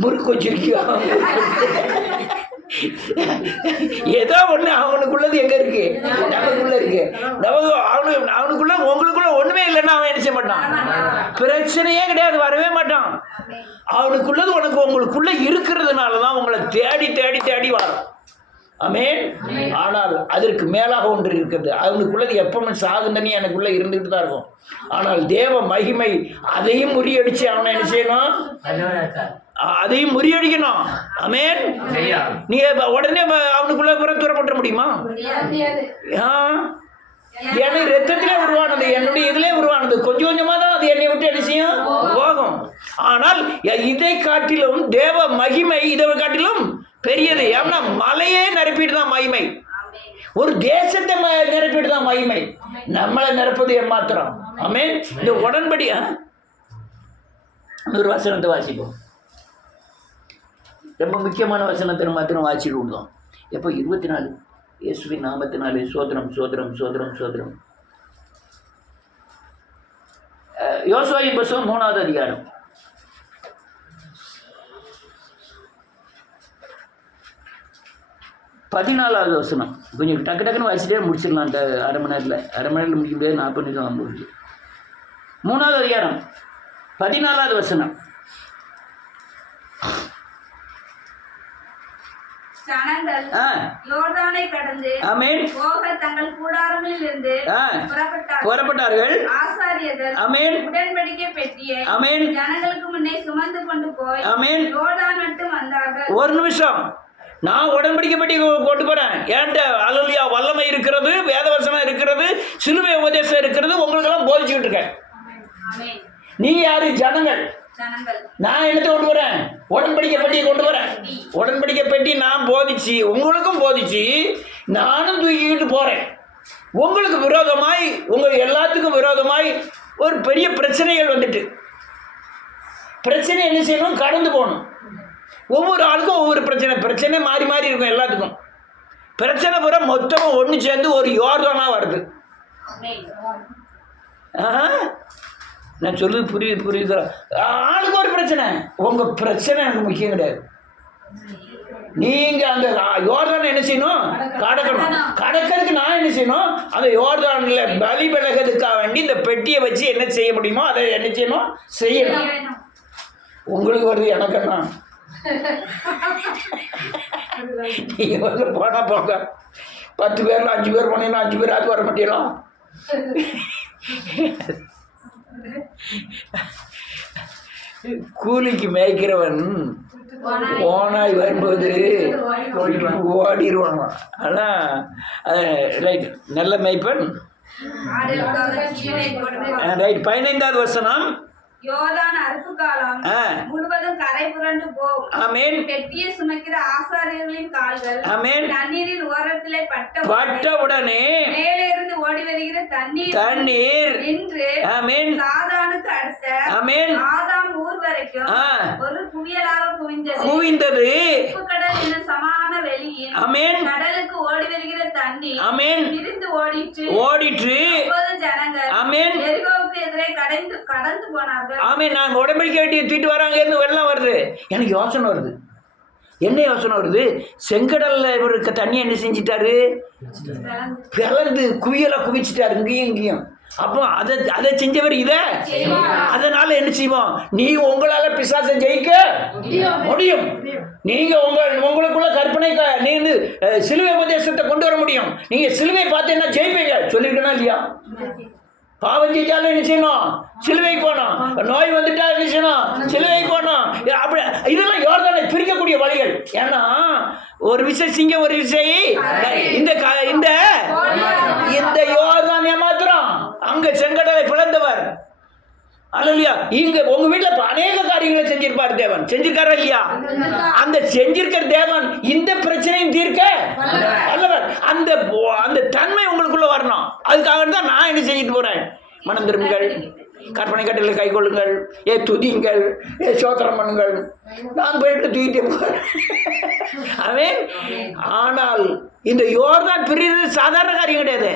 முறுக்கு வச்சிருக்கியா? ஏதோ ஒண்ணு அவனுக்குள்ளது எங்க இருக்கு? நமக்குள்ள இருக்கு. அவனுக்குள்ள உங்களுக்குள்ள ஒண்ணுமே இல்லைன்னா அவன் என்ன செய்ய மாட்டான்? பிரச்சனையே கிடையாது, வரவே மாட்டான். அவனுக்குள்ளது உங்களுக்குள்ள இருக்கிறதுனாலதான் உங்களை தேடி தேடி தேடி வரும். ஆமென். ஆனால் அதற்கு மேலாக ஒன்று இருக்கிறது. அவனுக்குள்ளது எப்பவும் சாகுந்தனி எனக்குள்ள இருந்துட்டு தான் இருக்கும். ஆனால் தேவ மகிமை அதையும் முறியடிச்சு அவனை என்ன செய்யணும்? அதையும் முறியடிக்கணும். ஆமென். நீங்க உடனே அவனுக்குள்ள புறப்பட முடியுமா? எனக்கு ரத்தத்திலே உருவானது, என்னுடைய இதிலே உருவானது. கொஞ்சம் கொஞ்சமா தான் அது என்னை விட்டு என்ன செய்யும்? போகும். ஆனால் இதை காட்டிலும் தேவ மகிமை இதை காட்டிலும் பெரியது. ஏன்னா மலையே நிரப்பிட்டு தான் மகிமை, ஒரு தேசத்தை நிரப்பிட்டு தான் மகிமை. நம்மளை நிரப்பது ஏமாத்திரம். ஆமென். இந்த உடன்படி ஒரு வசனத்தை வாசிப்போம். ரொம்ப முக்கியமான வசனத்தை மாத்திரம் வாசிட்டு விடுதோம். எப்போ? 24 இயேசுவின் நாமத்தினாலே சோதரம் சோதரம் சோதரம் சோதரம். யோசுவாவின் புத்தகம் 3வது அதிகாரம் 14வது வசனம். கொஞ்சம் டக்கு டக்குன்னு வாசிட்டே முடிச்சிடலாம். அந்த அரை மணி நேரத்தில் முடிக்க முடியாது. 40 நிமிஷம் முடிஞ்சு. 3வது அதிகாரம் 14வது வசனம். ஜனங்கள் யோர்தானை கடந்து ஆமென் போக தங்கள் கூடாரங்களில் இருந்து புறப்பட்டார்கள். ஆசாரியர்கள் ஆமென் உடன்படிக்கை பெட்டியை ஆமென் ஜனங்களுக்கு முன்னே சுமந்து கொண்டு போய் ஆமென் யோர்தான் மட்டும் வந்தார்கள். ஒரு நிமிஷம், நான் உடன்படிக்கை பெட்டி கொண்டு போறேன். ஏன்ட்ட அல்லேலூயா வல்லமை இருக்கிறது, வேதவசனம் இருக்கிறது, சிலுவை உபதேசம் இருக்கிறது, உங்களுக்கெல்லாம் போதிச்சுக்கிட்டு இருக்கேன். ஆமென். நீ யாரு? ஜனங்கள். நான் என்னத்தை கொண்டு வரேன்? உடன்படிக்கை பெட்டியை கொண்டு வரேன். உடன்படிக்கை பெட்டி நான் போதிச்சு, உங்களுக்கும் போதிச்சு, நானும் தூக்கிக்கிட்டு போறேன். உங்களுக்கு விரோதமாய், உங்கள் எல்லாத்துக்கும் விரோதமாய் ஒரு பெரிய பிரச்சனைகள் வந்துட்டு, பிரச்சனை என்ன செய்யணும்? கடந்து போகணும். ஒவ்வொரு ஆளுக்கும் ஒவ்வொரு பிரச்சனை மாறி மாறி இருக்கும். எல்லாத்துக்கும் பிரச்சனை பூரா மொத்தமாக ஒன்று சேர்ந்து ஒரு யோர்தானா வருது. நான் சொல்லுது புரியுது. ஆளுக்கு ஒரு பிரச்சனை. உங்கள் பிரச்சனை எனக்கு முக்கியம் கிடையாது. நீங்கள் அந்த யோர்தானை என்ன செய்யணும்? கடக்கணும். கடக்கிறதுக்கு நான் என்ன செய்யணும்? அந்த யோர்தானில் பலி விலகிறதுக்காக வேண்டி இந்த பெட்டியை வச்சு என்ன செய்ய முடியுமோ அதை என்ன செய்யணும்? செய்யணும். உங்களுக்கு வருது, எனக்கு என்ன? நீங்கள் வந்து போனால் போங்க, 10 பேரில் 5 பேர் போனீங்கன்னா 5 பேர் அது வர மாட்டேலாம். கூலிக்கு மேய்க்கிறவன் ஓனாய் வரும்போது ஓடிடுவாங்க. ஆனால் ரைட், நல்ல மேய்ப்பன். ரைட், 15வது வசனம். யோர்தான் அறுப்பு காலம் முழுவதும் கரை புரண்டு போகும். ஆமென். பெட்டியை சுமக்கிற ஆசாரியர்களின் கால்கள் ஆமென் தண்ணீரின் ஓரத்திலே பட்டவுடனே மேலே இருந்து ஓடி வருகிற தண்ணீர் நின்று ஆமென் சாதானுக்கு அடுத்த ஆமென் ஆதாம் ஊர் வரைக்கும் ஒரு குவியலாக குவிந்தது. கடல் என்னும் சமான வெளியில் ஆமென் கடலுக்கு ஓடி வருகிற தண்ணீர் ஆமென் இருந்து ஓடிற்று. ஜனங்கள் ஆமென் எரிகோவுக்கு எதிரே கடந்து போனார்கள். ஆமென். நான் உடன்படிக்கை வேண்டிய தூக்கிட்டு வராங்க, இருந்து வெள்ளம் வருது. எனக்கு யோசனை வருது. என்ன யோசனை வருது? செங்கடல்ல இவருக்கு தண்ணி என்ன செஞ்சிட்டாரு? பிளந்து குவியலை குவிச்சிட்டாரு இங்கேயும் இங்கேயும். அப்போ அதை செஞ்சவர் இதை. அதனால என்ன செய்வோம்? நீ உங்களால பிசாசை ஜெயிக்க முடியும். நீங்க உங்களுக்குள்ள கற்பனை நீ சிலுவை உபதேசத்தை கொண்டு வர முடியும். நீங்க சிலுவை பார்த்து என்ன ஜெயிப்பீங்க சொல்லிருக்கணும் இல்லையா? பாவம் செஞ்சாலும் என்ன செய்யணும்? சிலுவைக்கு போகணும். நோய் வந்துட்டா என்ன செய்யணும்? சிலுவைக்கு போகணும். அப்படி இதெல்லாம் யோர்தானை பிரிக்கக்கூடிய வழிகள். ஏன்னா ஒரு விசை சிங்கம், ஒரு விசை இந்த இந்த யோர்தானை மாத்திரம் அங்க செங்கடலை பிளந்தவர். அல்லையா? இங்க உங்க வீட்டுல அநேக காரியங்களை செஞ்சிருப்பார் தேவன். செஞ்சிருக்காரா இல்லையா? அந்த செஞ்சிருக்கிற தேவன் இந்த பிரச்சனையும் தீர்க்க அல்லவர். அந்த தன்மை உங்களுக்குள்ள வரணும். அதுக்காக தான் நான் என்ன செஞ்சுட்டு போறேன்? மனம் திரும்புங்கள், கற்பனை கட்டளை கை கொள்ளுங்கள், துதிங்கள், சோத்திரம் பண்ணுங்கள். நான் போயிட்டு தூக்கிட்டே போறேன். அவன் ஆனால் இந்த யோர்தான் பிரிகிறது சாதாரண காரியம் கிடையாது.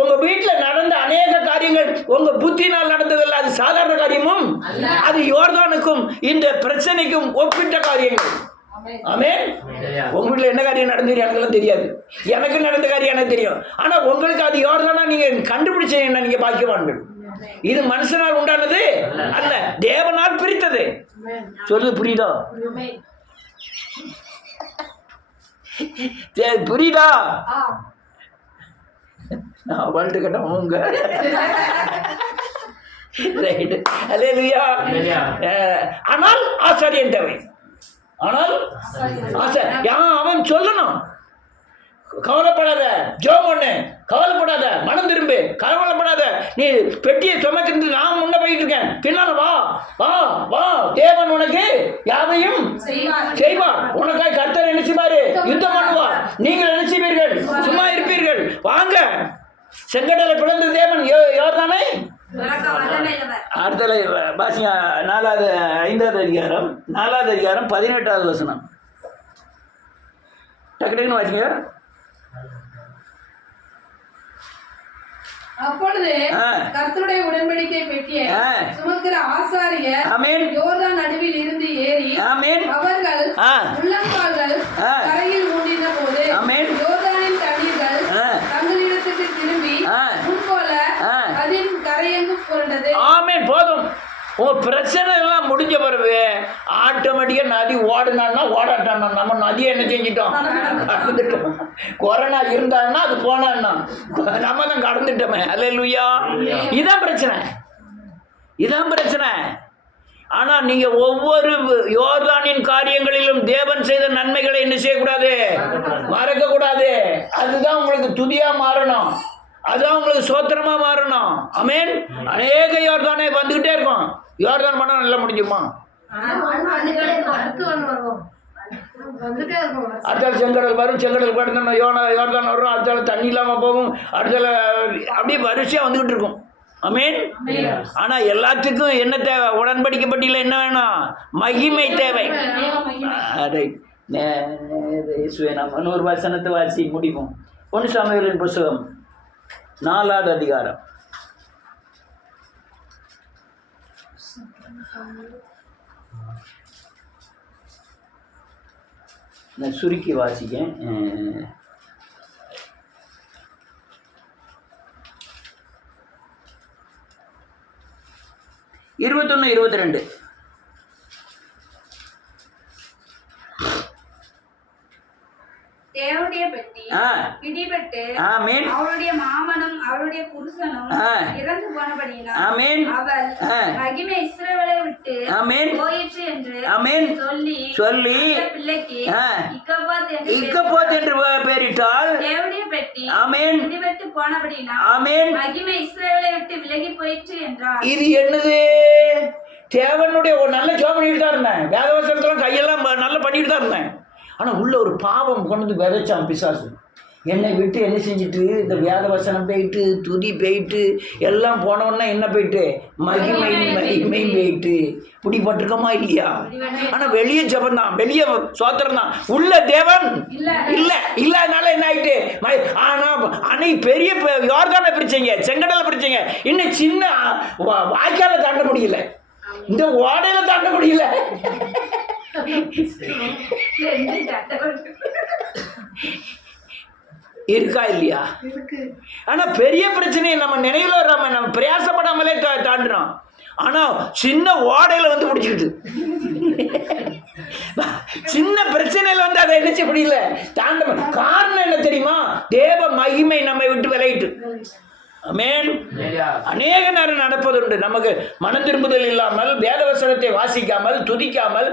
உங்க வீட்டுல நடந்த அநேக காரியங்கள் உங்க புத்தினால் நடந்ததில்ல, அது சாதாரண காரியமும் அது யோர்தானுக்கும் இந்த பிரச்சனைக்கும் ஒப்பிட்ட காரியங்கள். ஆமென். உங்க வீட்டுல என்ன காரியம் நடந்தது எனக்கெல்லாம் தெரியாது. எனக்கு நடந்த காரியம் எனக்கு தெரியும். ஆனா உங்களுக்கு அது யோர்தானா நீங்க கண்டுபிடிச்சீங்கன்னா நீங்க பாக்கியவான்கள். இது மனுஷனால் உண்டானது அல்ல, தேவனால் பிரித்தது. சொல்லுது புரியுதா? புரியுதா? நான் வாழ்த்து கட்ட உங்க ரைட். அல்லேலூயா. ஆனால் ஆசாரியன் தேவை. ஆனால் அவன் சொல்லணும், கவலைப்படாத, ஜெபம் பண்ணு, கவலைப்படாத, மனம் திரும்பு, கவலைப்படாத, நீ பெட்டியை சுமக்கிறது நான் முன்ன போயிட்டு இருக்கேன், பின்னால வா வா வா, தேவன் உனக்கு யாவையும் செய்வார். உனக்காய் கர்த்தர் என்ன செய்வாரு? யுத்தம் பண்ணுவார். நீங்கள் என்ன செய்வீர்கள்? சும்மா இருப்பீர்கள். வாங்க, செங்கடலை பிளந்த தேவன் யோர்தானை. அடுத்த வாசிங்க 5வது அதிகாரம் 18வது வசனம். டக்குன்னு வாசிங்க. அப்பொழுது கர்த்தருடைய உடன்படிக்கை பெட்டியை சுமக்கிற ஆசாரியர் யோர்தான் நடுவில் இருந்து ஏறி அவர்கள் உள்ளங்கால்கள் கரையில் ஊண்டின போது யோர்தானின் தண்ணீர்கள் தங்களிடத்துக்கு திரும்பி முன்போல அதன் உங்கள் பிரச்சனை எல்லாம் முடிஞ்ச பிறகு ஆட்டோமேட்டிக்காக நதி ஓடுனான்னா ஓடாட்டான்னா நம்ம நதியை என்ன செஞ்சிட்டோம், கடந்துட்டோம். கொரோனா இருந்தாங்கன்னா அது போனான்னா நம்ம தான் கடந்துட்டோமே. அல்லேலூயா. இதான் பிரச்சனை, இதான் பிரச்சனை. ஆனால் நீங்கள் ஒவ்வொரு யோர்தானின் காரியங்களிலும் தேவன் செய்த நன்மைகளை என்ன செய்யக்கூடாது, மறக்கக்கூடாது. அதுதான் உங்களுக்கு துதியாக மாறணும், அதுதான் உங்களுக்கு சோத்திரமா மாறணும். ஆமென். அநேக யோர்தானே வந்துகிட்டே இருக்கும். யோர்தான் பண்ணால் நல்லா முடிஞ்சுமா? அடுத்தால செங்கடல் வரும், செங்கடல் கடந்தோம், யோர்தான் வரும், அடுத்தால தண்ணி இல்லாமல் போகும், அடுத்தால அப்படியே வரிசையாக வந்துகிட்டு இருக்கும். ஆமென். ஆனால் எல்லாத்துக்கும் என்ன தேவை? உடன்படிக்கப்பட்டியில் என்ன வேணும்? மகிமை தேவை. அதை நம்ம இன்னொரு வசனத்தை வாசி முடிப்போம். 1 சாமுவேலின் புத்தகம் 4வது அதிகாரம். நான் சுருக்கி வாசிக்கேன். 21, 22. தேவனுடைய பெட்டி பிடிபட்டு அவருடைய மாமனும் அவருடைய புருஷனும் இறந்து போனபடியினால் அவள் மகிமை இஸ்ரவேலை விட்டு போயிற்று என்று சொல்லி பிள்ளைக்கு இக்கபோத் என்று பெயரிட்டால் தேவனுடைய பெட்டி பிடிபட்டு போனபடியினால் மகிமை இஸ்ரவேலை விட்டு விலகி போயிற்று என்றார். இது என்னது? தேவனுடைய ஒரு நல்ல ஜோம் பண்ணிட்டு தான் இருந்தேன், வேதவசனத்தெல்லாம் கையெல்லாம் நல்லா பண்ணிட்டு தான் இருந்தேன். ஆனால் உள்ள ஒரு பாவம் கொண்டு வந்து விதைச்சான் பிசாசு. என்னை விட்டு என்ன செஞ்சுட்டு இந்த வேத வசனம் போயிட்டு துதி போயிட்டு எல்லாம் போனோன்னா என்ன போயிட்டு மகிமை போயிட்டு பிடிபட்டிருக்கோமா இல்லையா? ஆனால் வெளியே ஜபந்தான், வெளியே சோத்திரம் தான், உள்ள தேவன் இல்லை. இல்லாதனால என்ன ஆயிட்டு? ஆனால் அன்னைக்கு பெரிய யோர்தானை பிரிச்சீங்க, செங்கடலை பிரிச்சீங்க, இன்னும் சின்ன வாய்க்கால தாண்ட முடியல, இந்த ஓடையில தாண்ட முடியல. இருக்கா இல்லையா? ஆனா பெரிய பிரச்சனையை நம்ம நினைவுல நம்ம பிரயாசப்படாமலே தாண்டுறோம். ஆனா சின்ன ஓடையில வந்து முடிச்சுக்கிட்டு சின்ன பிரச்சனையில வந்து அதை என்ன செய்ய முடியல, தாண்ட. காரணம் என்ன தெரியுமா? தேவ மகிமை நம்மை விட்டு விலகிட்டு. ஆமென். அநேக நேரம் நடப்பதுண்டு. நமக்கு மனம் திரும்புதல் இல்லாமல், வேதவசனத்தை வாசிக்காமல், துதிக்காமல்,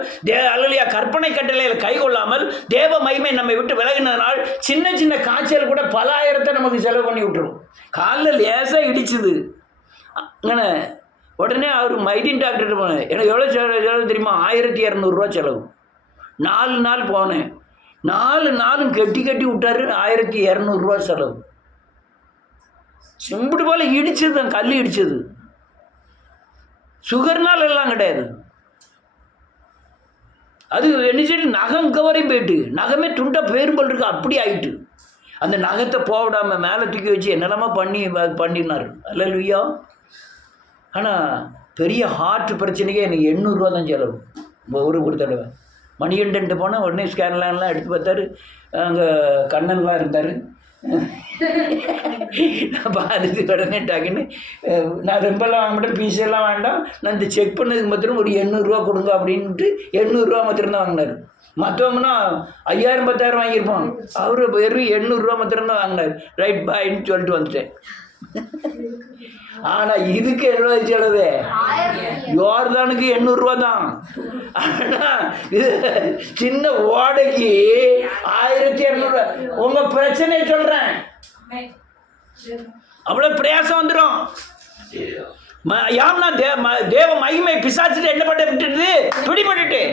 அல்லேலூயா கற்பனை கட்டளையில் கை கொள்ளாமல் தேவ மகிமை நம்மை விட்டு விலகினதுனால் சின்ன சின்ன காய்ச்சல் கூட பல ஆயிரத்தை நமக்கு செலவு பண்ணி விட்டுரும். காலில் லேசாக இடிச்சுது, അങ്ങനെ உடனே அவர் மைதீன் டாக்டர்கிட்ட போனேன். எனக்கு எவ்வளோ செலவு தெரியுமா? 1200 செலவு. 4 நாள் போனேன், 4 நாளும் கட்டி விட்டார். 1200 செலவு. சிம்பிடு போல இடிச்சது, கல் இடிச்சது. சுகர்னால் எல்லாம் கிடையாது. அது என்ன செய்ய, நகம் கவரையும் போயிட்டு, நகமே துண்டா பேரும்பல் இருக்கு, அப்படி ஆயிட்டு. அந்த நகத்தை போடாமல் மேலே தூக்கி வச்சு என்னெல்லாமா பண்ணினார். அல்லேலூயா. ஆனால் பெரிய ஹார்ட் பிரச்சனைக்கே எனக்கு 800 தான் செலவு ஒரு தடவை. மணிகண்டன்ட்டு போனால் உடனே ஸ்கேன்லாம் எடுத்து பார்த்தாரு. அங்கே கண்ணன்லாம் இருந்தார். நான் பார்த்துட்டு உடனே டாக்குன்னு நான் ரொம்பலாம் வாங்க மாட்டேன், பீஸெல்லாம் வேண்டாம், நான் இந்த செக் பண்ணதுக்கு மாத்திரம் ஒரு 800 கொடுங்க அப்படின்ட்டு 800 மாத்திரம் தான் வாங்கினார். மற்றவங்கன்னா 5000 10,000 வாங்கியிருப்போம், அவர் வெறும் 800 மாத்திரம் தான் வாங்கினார். ரைட் பாயின்னு சொல்லிட்டு வந்துட்டேன். ஆனால் இதுக்கு எவ்வளோ செலவு? யோர்தானுக்கு 800 தான். ஆனால் சின்ன ஓடைக்கு 1200. உங்கள் பிரச்சனை சொல்கிறேன், அவ்வளோ பிரயாசம் வந்துடும். யாம்னா தேவ மகிமை பிசாசுட்டு என்ன பண்ண விட்டுட்டு பிடிபட்டுட்டு.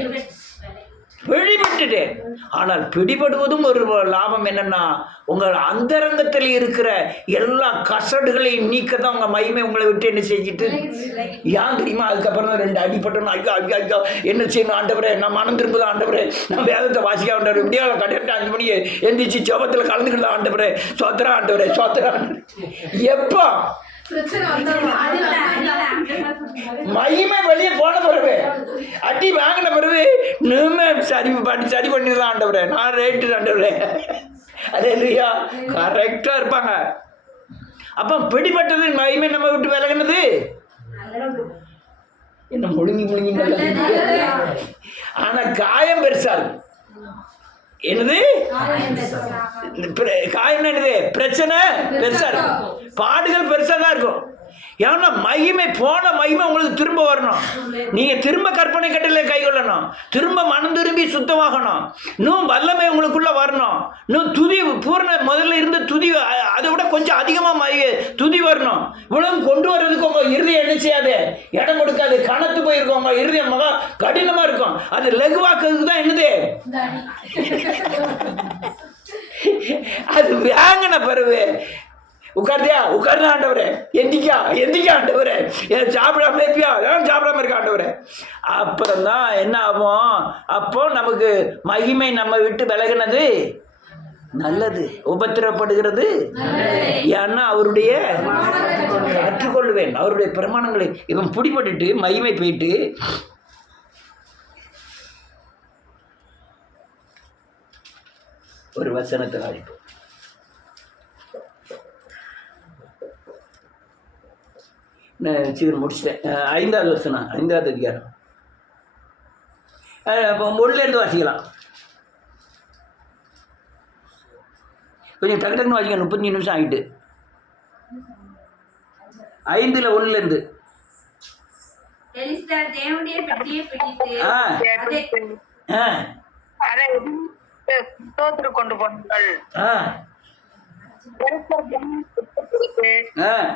ஆனால் பிடிபடுவதும் ஒரு லாபம். என்னன்னா, உங்கள் அந்தரங்கத்தில் இருக்கிற எல்லா கசடுகளையும் நீக்க தான் உங்கள் மகிமை உங்களை விட்டு என்ன செஞ்சுட்டு. ஏன் தெரியுமா? அதுக்கப்புறம் தான் 2 அடிப்பட்டோம். ஐயோ ஐயோ ஐயோ என்ன செய்யணும் ஆண்டவரே, நான் மனம் திரும்புதான் ஆண்டவரே, நான் வேதத்தை வாசிக்க ஆண்டவர், இப்படியா கரெக்டாக 5 மணிக்கு எந்திரிச்சு ஜெபத்தில் கலந்துக்கிட்டு ஆண்டவரே, சோத்திரம் ஆண்டவரே, சோத்திரம். எப்போ மகிமை வெளியே போன பிறகு, அடி வாங்கின பிறகு இன்னுமே சரி பண்ணிடலாம் ஆண்டவரே, நான் ரேட்டு ஆண்டவரே. அல்லேலூயா. கரெக்டாக இருப்பாங்க. அப்போ பிடிபட்டது மகிமை நம்ம விட்டு விலகினது. என்ன முழுங்கி ஆனா காயம் பெருசா இருக்கும். என்னது காயம்? என்னது பிரச்சனை பெருசா இருக்கும், பாடுகள் பெருசா தான் இருக்கும். ஏன்னா மகிமை போன மகிமை உங்களுக்கு திரும்ப வரணும். நீங்க திரும்ப கற்பனை கட்டளை கைகொள்ளணும், திரும்ப மனம் திரும்பி சுத்தமாகணும், இன்னும் வல்லமை உங்களுக்குள்ள வரணும், இன்னும் துதி பூர்ண முதல்ல இருந்த துதி அதை விட கொஞ்சம் அதிகமா துதி வரணும். இவ்வளவு கொண்டு வர்றதுக்கு உங்க இருதயம் என்ன செய்யாது, இடம் கொடுக்காது, கனத்து போயிருக்கும். உங்க இருதயம் மகா கடினமா இருக்கும். அது லகுவாக்குறதுக்கு தான் என்னது, அது வாங்கின பிறகு உட்கார்ந்தியா, உட்கார்ந்து ஆண்டவரே, எந்திக்கா ஆண்டவரே, சாப்பிடாம இருப்பியா, சாப்பிடாம இருக்க ஆண்டவரே. அப்புறம் தான் என்ன ஆகும், அப்போ நமக்கு மகிமை நம்ம விட்டு விலகினது நல்லது, உபத்திரப்படுகிறது. ஏன்னா அவருடைய கற்றுக்கொள்வேன், அவருடைய பிரமாணங்களை. இவன் பிடிபட்டுட்டு மகிமை போயிட்டு ஒரு வசனத்தை வாய்ப்பு சீக்கிரம் முடிச்சிட்டேன். 5வது வசனம், 5வது அதிகாரம். ஒன்றுலேருந்து வாசிக்கலாம், கொஞ்சம் டக்கு டக்குன்னு வாசிக்க. 35 நிமிஷம் ஆகிட்டு. 5ல் 1லேருந்து. எலிசா தேவனுடைய பெட்டியை பிடித்து அதை கொண்டு போனார்கள்.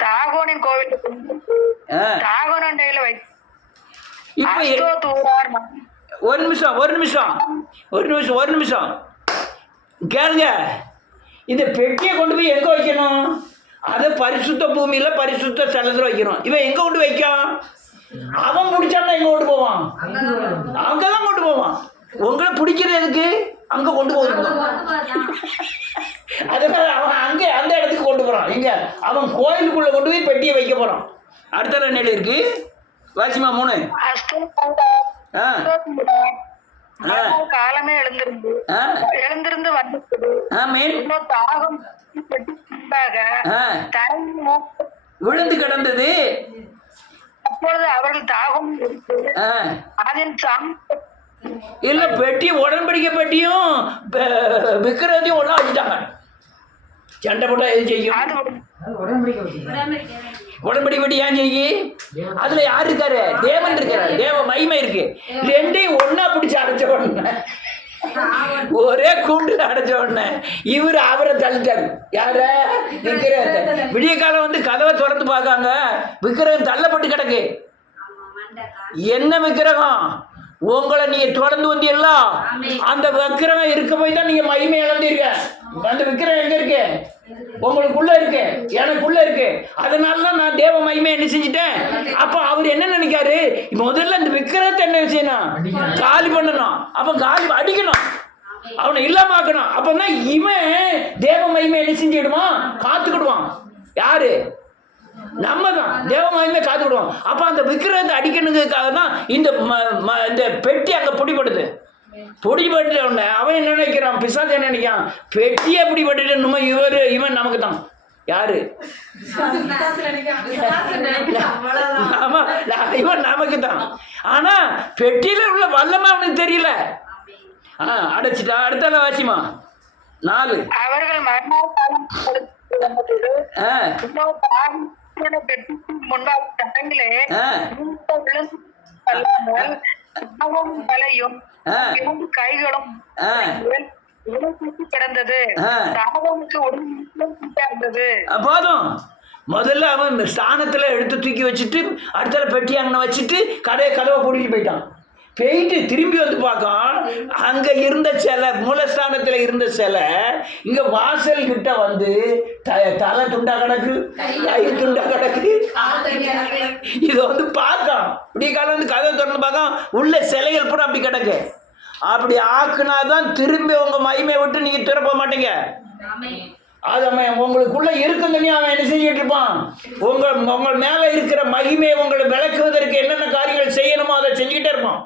தாகோனின் கோவிலுக்கு தாகோனண்டையில ஒரு நிமிஷம் கேளுங்க. இந்த பெட்டியை கொண்டு போய் எங்க வைக்கணும்? அதை பரிசுத்த பூமியில பரிசுத்த ஸ்தலத்துல வைக்கணும். இவன் எங்க கொண்டு வைக்கான்? அவன் பிடிச்சான்னா எங்க கொண்டு போவான்? அங்கதான் கொண்டு போவான். உங்களை பிடிக்கிறது எதுக்கு? அங்க கொண்டு போயிருந்தோம். அதனால அவன் அங்கே அந்த இடத்துக்கு கொண்டு போறான். இங்க அவன் கோயிலுக்குள்ள கொண்டு போய் பெட்டியை வைக்க போறான். அடுத்த நிலை இருக்கு, வாசிமா 3. காலமே எழுந்திருந்து விழுந்து கிடந்தது. அப்பொழுது அவர்கள் தாகம் அதன் இல்ல பெட்டி உடன்படிக்கை பெட்டியும் விற்கிறதையும் ஒன்றா வச்சுட்டாங்க. சண்டை போட்டா எது செய்யும்? உடன்படிக்கை பெட்டி ஏன் செய்யும்? அதுல யாரு இருக்காரு? தேவன் இருக்காரு, தேவ மகிமை இருக்கு. ரெண்டையும் ஒன்னா பிடிச்சி அடைச்ச உடனே, ஒரே கூண்டுல அடைச்ச உடனே இவரு அவரை தள்ளிட்டாரு. யார? விக்கிரகத்தை. விடிய காலம் வந்து கதவை திறந்து பார்க்காங்க, விக்கிரகம் தள்ளப்பட்டு கிடக்கு. என்ன விக்கிரகம்? உங்களை நீங்க தொடர்ந்து வந்தீங்களா, அந்த விக்கிரகம் இருக்க போய் தான் நீங்க மகிமை இழந்தீங்க. அந்த விக்கிரகம் எங்க இருக்கு? உங்களுக்குள்ள இருக்கு, எனக்குள்ள இருக்கு. அதனாலதான் நான் தேவ மகிமை என்ன செஞ்சுட்டேன். அப்ப அவர் என்ன நினைக்காரு, முதல்ல இந்த விக்கிரகத்தை என்ன செய்யணும்? காலி பண்ணணும். அப்ப காலி அடிக்கணும், அவனை இல்லாம ஆக்கணும். அப்பதான் இவன் தேவ மகிமை என்ன செஞ்சிடுமா? காத்துக்கிடுவான். யாரு? நம்ம தான் தேவ மகிமை காத்துக்கிடுவோம். அப்ப அந்த விக்கிரகத்தை அடிக்கணுங்கிறதுக்காக தான் இந்த பெட்டி அங்க பிடிபடுது. பிடிபட்டு அவன் என்ன நினைக்கிறான்? பிசாசு என்ன நினைக்கிறான்? பெட்டியை பிடிபட்டு இவன் நமக்கு தான். யாரு? ஆமா, இவன் நமக்கு தான். ஆனா பெட்டியில உள்ள வல்லமா அவனுக்கு தெரியல. அடைச்சிட்டா. அடுத்த வாசிமா 4. அவர்கள் கைகளும் கிடந்தது. போதும். முதல்ல அவன் ஸ்தானத்துல எடுத்து தூக்கி வச்சுட்டு அடுத்த பெட்டி அங்கே வச்சுட்டு கதவை பூட்டிட்டு போயிட்டான். போயிட்டு திரும்பி வந்து பார்க்கான், அங்க இருந்த சிலை, மூலஸ்தானத்துல இருந்த சிலை இங்க வாசல் கிட்ட வந்து தலை துண்டா கிடக்கு, கை துண்டா கிடக்கு. இதை வந்து பார்க்கான். இப்படி காலம் வந்து கதை திறந்து பார்க்கான், உள்ள சிலைகள் பூரா அப்படி கிடக்கு. அப்படி ஆக்குனாதான் திரும்பி உங்க மகிமையை விட்டு நீங்க திறப்ப மாட்டீங்க. அது அவன் உங்களுக்குள்ள இருக்குன்னு அவன் என்ன செஞ்சுட்டு இருப்பான்? உங்கள் மேல இருக்கிற மகிமையை உங்களை விளக்குவதற்கு என்னென்ன காரியங்கள் செய்யணுமோ அதை செஞ்சுக்கிட்டே இருப்பான்.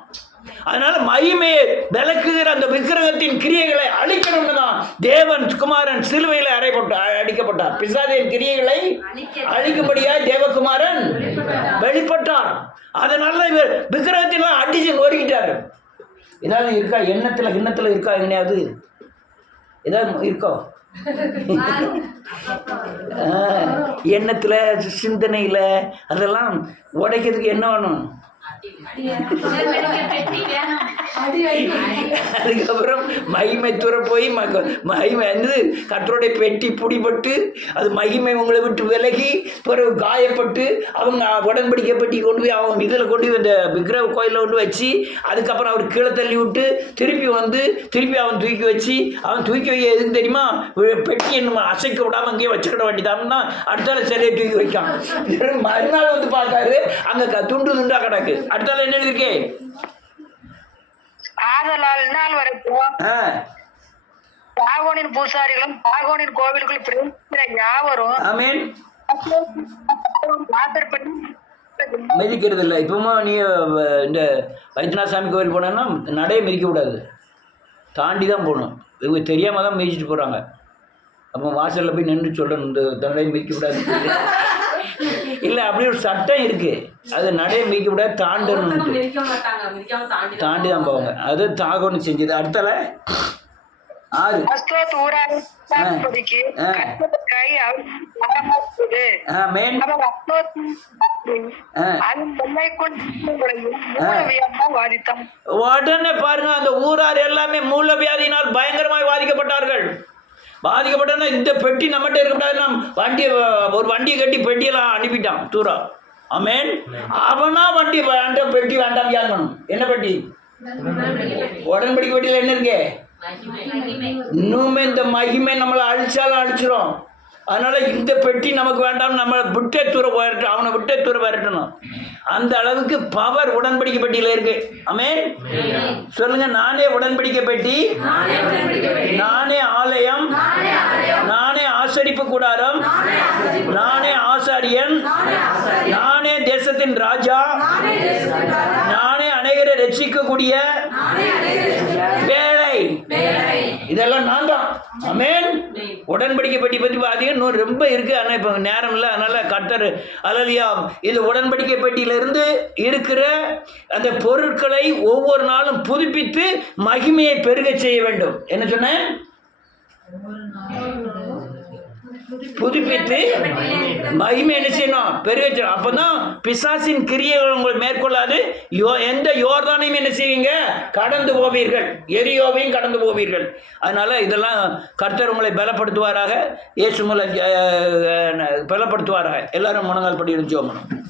அதனால மகிமையை விளக்குகிற அந்த விக்கிரகத்தின் கிரியைகளை அழிக்கணும்னு தான் தேவன் குமாரன் சிலுவையில் அடிக்கப்பட்டார். பிசாசின் கிரியைகளை அழிக்கும்படியாய் தேவகுமாரன் வெளிப்பட்டார். அதனால இவர் விக்கிரகத்திலாம் அடிச்சு நொறுக்கிட்டாரு. ஏதாவது இருக்கா எண்ணத்துல இருக்கா எங்கனையாவது ஏதாவது இருக்கோ? எண்ணத்துல சிந்தனையில அதெல்லாம் உடைக்கிறதுக்கு என்ன வேணும்? அதுக்கப்புறம் மகிமை துறை போய் மகிமை வந்து கர்த்தருடைய பெட்டி பிடிபட்டு அது மகிமை உங்களை விட்டு விலகி பிறகு காயப்பட்டு அவங்க உடன்படிக்கை பெட்டி கொண்டு போய் அவங்க இதில் கொண்டு போய் இந்த விக்கிரக கோயிலில் கொண்டு வச்சு அதுக்கப்புறம் அவர் கீழே தள்ளி விட்டு திருப்பி அவன் தூக்கி வச்சு அவன் தூக்கி வைக்க எதுக்கு தெரியுமா? பெட்டி என்ன அசைக்க விடாமல் அங்கேயே வச்சுக்கிட வேண்டியதான்னா அடுத்தால சிலையை தூக்கி வைக்கான். மறுநாள் வந்து பார்த்தாரு அங்கே துண்டா கிடக்கு. அடுத்தால என்ன இருக்கு? ஆதலால் நாள் வரைக்கும் தாகோனின் பூசாரிகளும் தாகோனின் கோவிலுக்குள் பிரவேசிக்கிற யாவரும் ஆமென் மிதிக்கிறது இல்லை. இப்போமா நீ இந்த வைத்தியநாதசாமி கோவில் போனேன்னா நடையை மிதிக்க கூடாது, தாண்டி தான் போகணும். இவங்க தெரியாமல் தான் மிதிச்சுட்டு போகிறாங்க. அப்போ வாசலில் போய் நின்று சொல்லணும் இந்த நடையை மிதிக்க கூடாது. இல்லை அப்படி ஒரு சட்டம் இருக்குது, அது நடையை மிதிக்க கூடாது, தாண்டணும், தாண்டி தான் போவாங்க. அது தாகோன்னு செஞ்சது. அடுத்தால 6 உடனே பாருங்க அந்த ஊரார் எல்லாமே மூலவியாதியினால் பயங்கரமாய் பாதிக்கப்பட்டார்கள். பாதிக்கப்பட்டா இந்த பெட்டி நம்மகிட்ட இருக்கக்கூடாது, நம்ம ஒரு வண்டியை கட்டி பெட்டியெல்லாம் அனுப்பிட்டான் தூரம். ஆமென். அவனா வண்டி வேண்டாம் பெட்டி வேண்டாம் யாங்கணும். என்ன பெட்டி? உடன்படிக்கை பெட்டியில் என்ன இருக்கு? இன்னுமே இந்த மகிமை நம்மளை அழிச்சிரும். அதனால இந்த பெட்டி நமக்கு வேண்டாம், நம்ம விட்டே தூர போயிடட்டும், அவனை விட்டே தூர போயிடட்டணும். அந்த அளவுக்கு பவர் உடன்படிக்கை பெட்டியில் இருக்கு. ஆமென். சொல்லுங்க, நானே உடன்படிக்கை பெட்டி, நானே ஆலயம், நானே ஆசரிப்பு கூடாரம், நானே ஆசாரியன், நானே தேசத்தின் ராஜா, நானே அநேகரை ரட்சிக்கக்கூடிய வேலை, இதெல்லாம் நான் தான். ஆமென். உடன்படிக்கை பெட்டி பற்றி பார்த்தீங்கன்னா இன்னும் ரொம்ப இருக்கு, ஆனால் இப்போ நேரம் இல்லை. அதனால கர்த்தர் அல்லேலூயா இது உடன்படிக்கை பெட்டியிலிருந்து இருக்கிற அந்த பொருட்களை ஒவ்வொரு நாளும் புதுப்பித்து மகிமையை பெருக செய்ய வேண்டும். என்ன சொன்னேன்? புதுப்பித்து மகிமை என்ன செய்யணும்? பெருக. அப்பதான் பிசாசின் கிரியைகள் உங்களை மேற்கொள்ளாது. எந்த யோர்தானையும் என்ன செய்வீங்க? கடந்து போவீர்கள், எரியோவையும் கடந்து போவீர்கள். அதனால இதெல்லாம் கர்த்தர் உங்களை பலப்படுத்துவாராக, இயேசு மூலம் பலப்படுத்துவாராக. எல்லாரும் முழங்கால் படி ஜெபம் பண்ணுவோம்.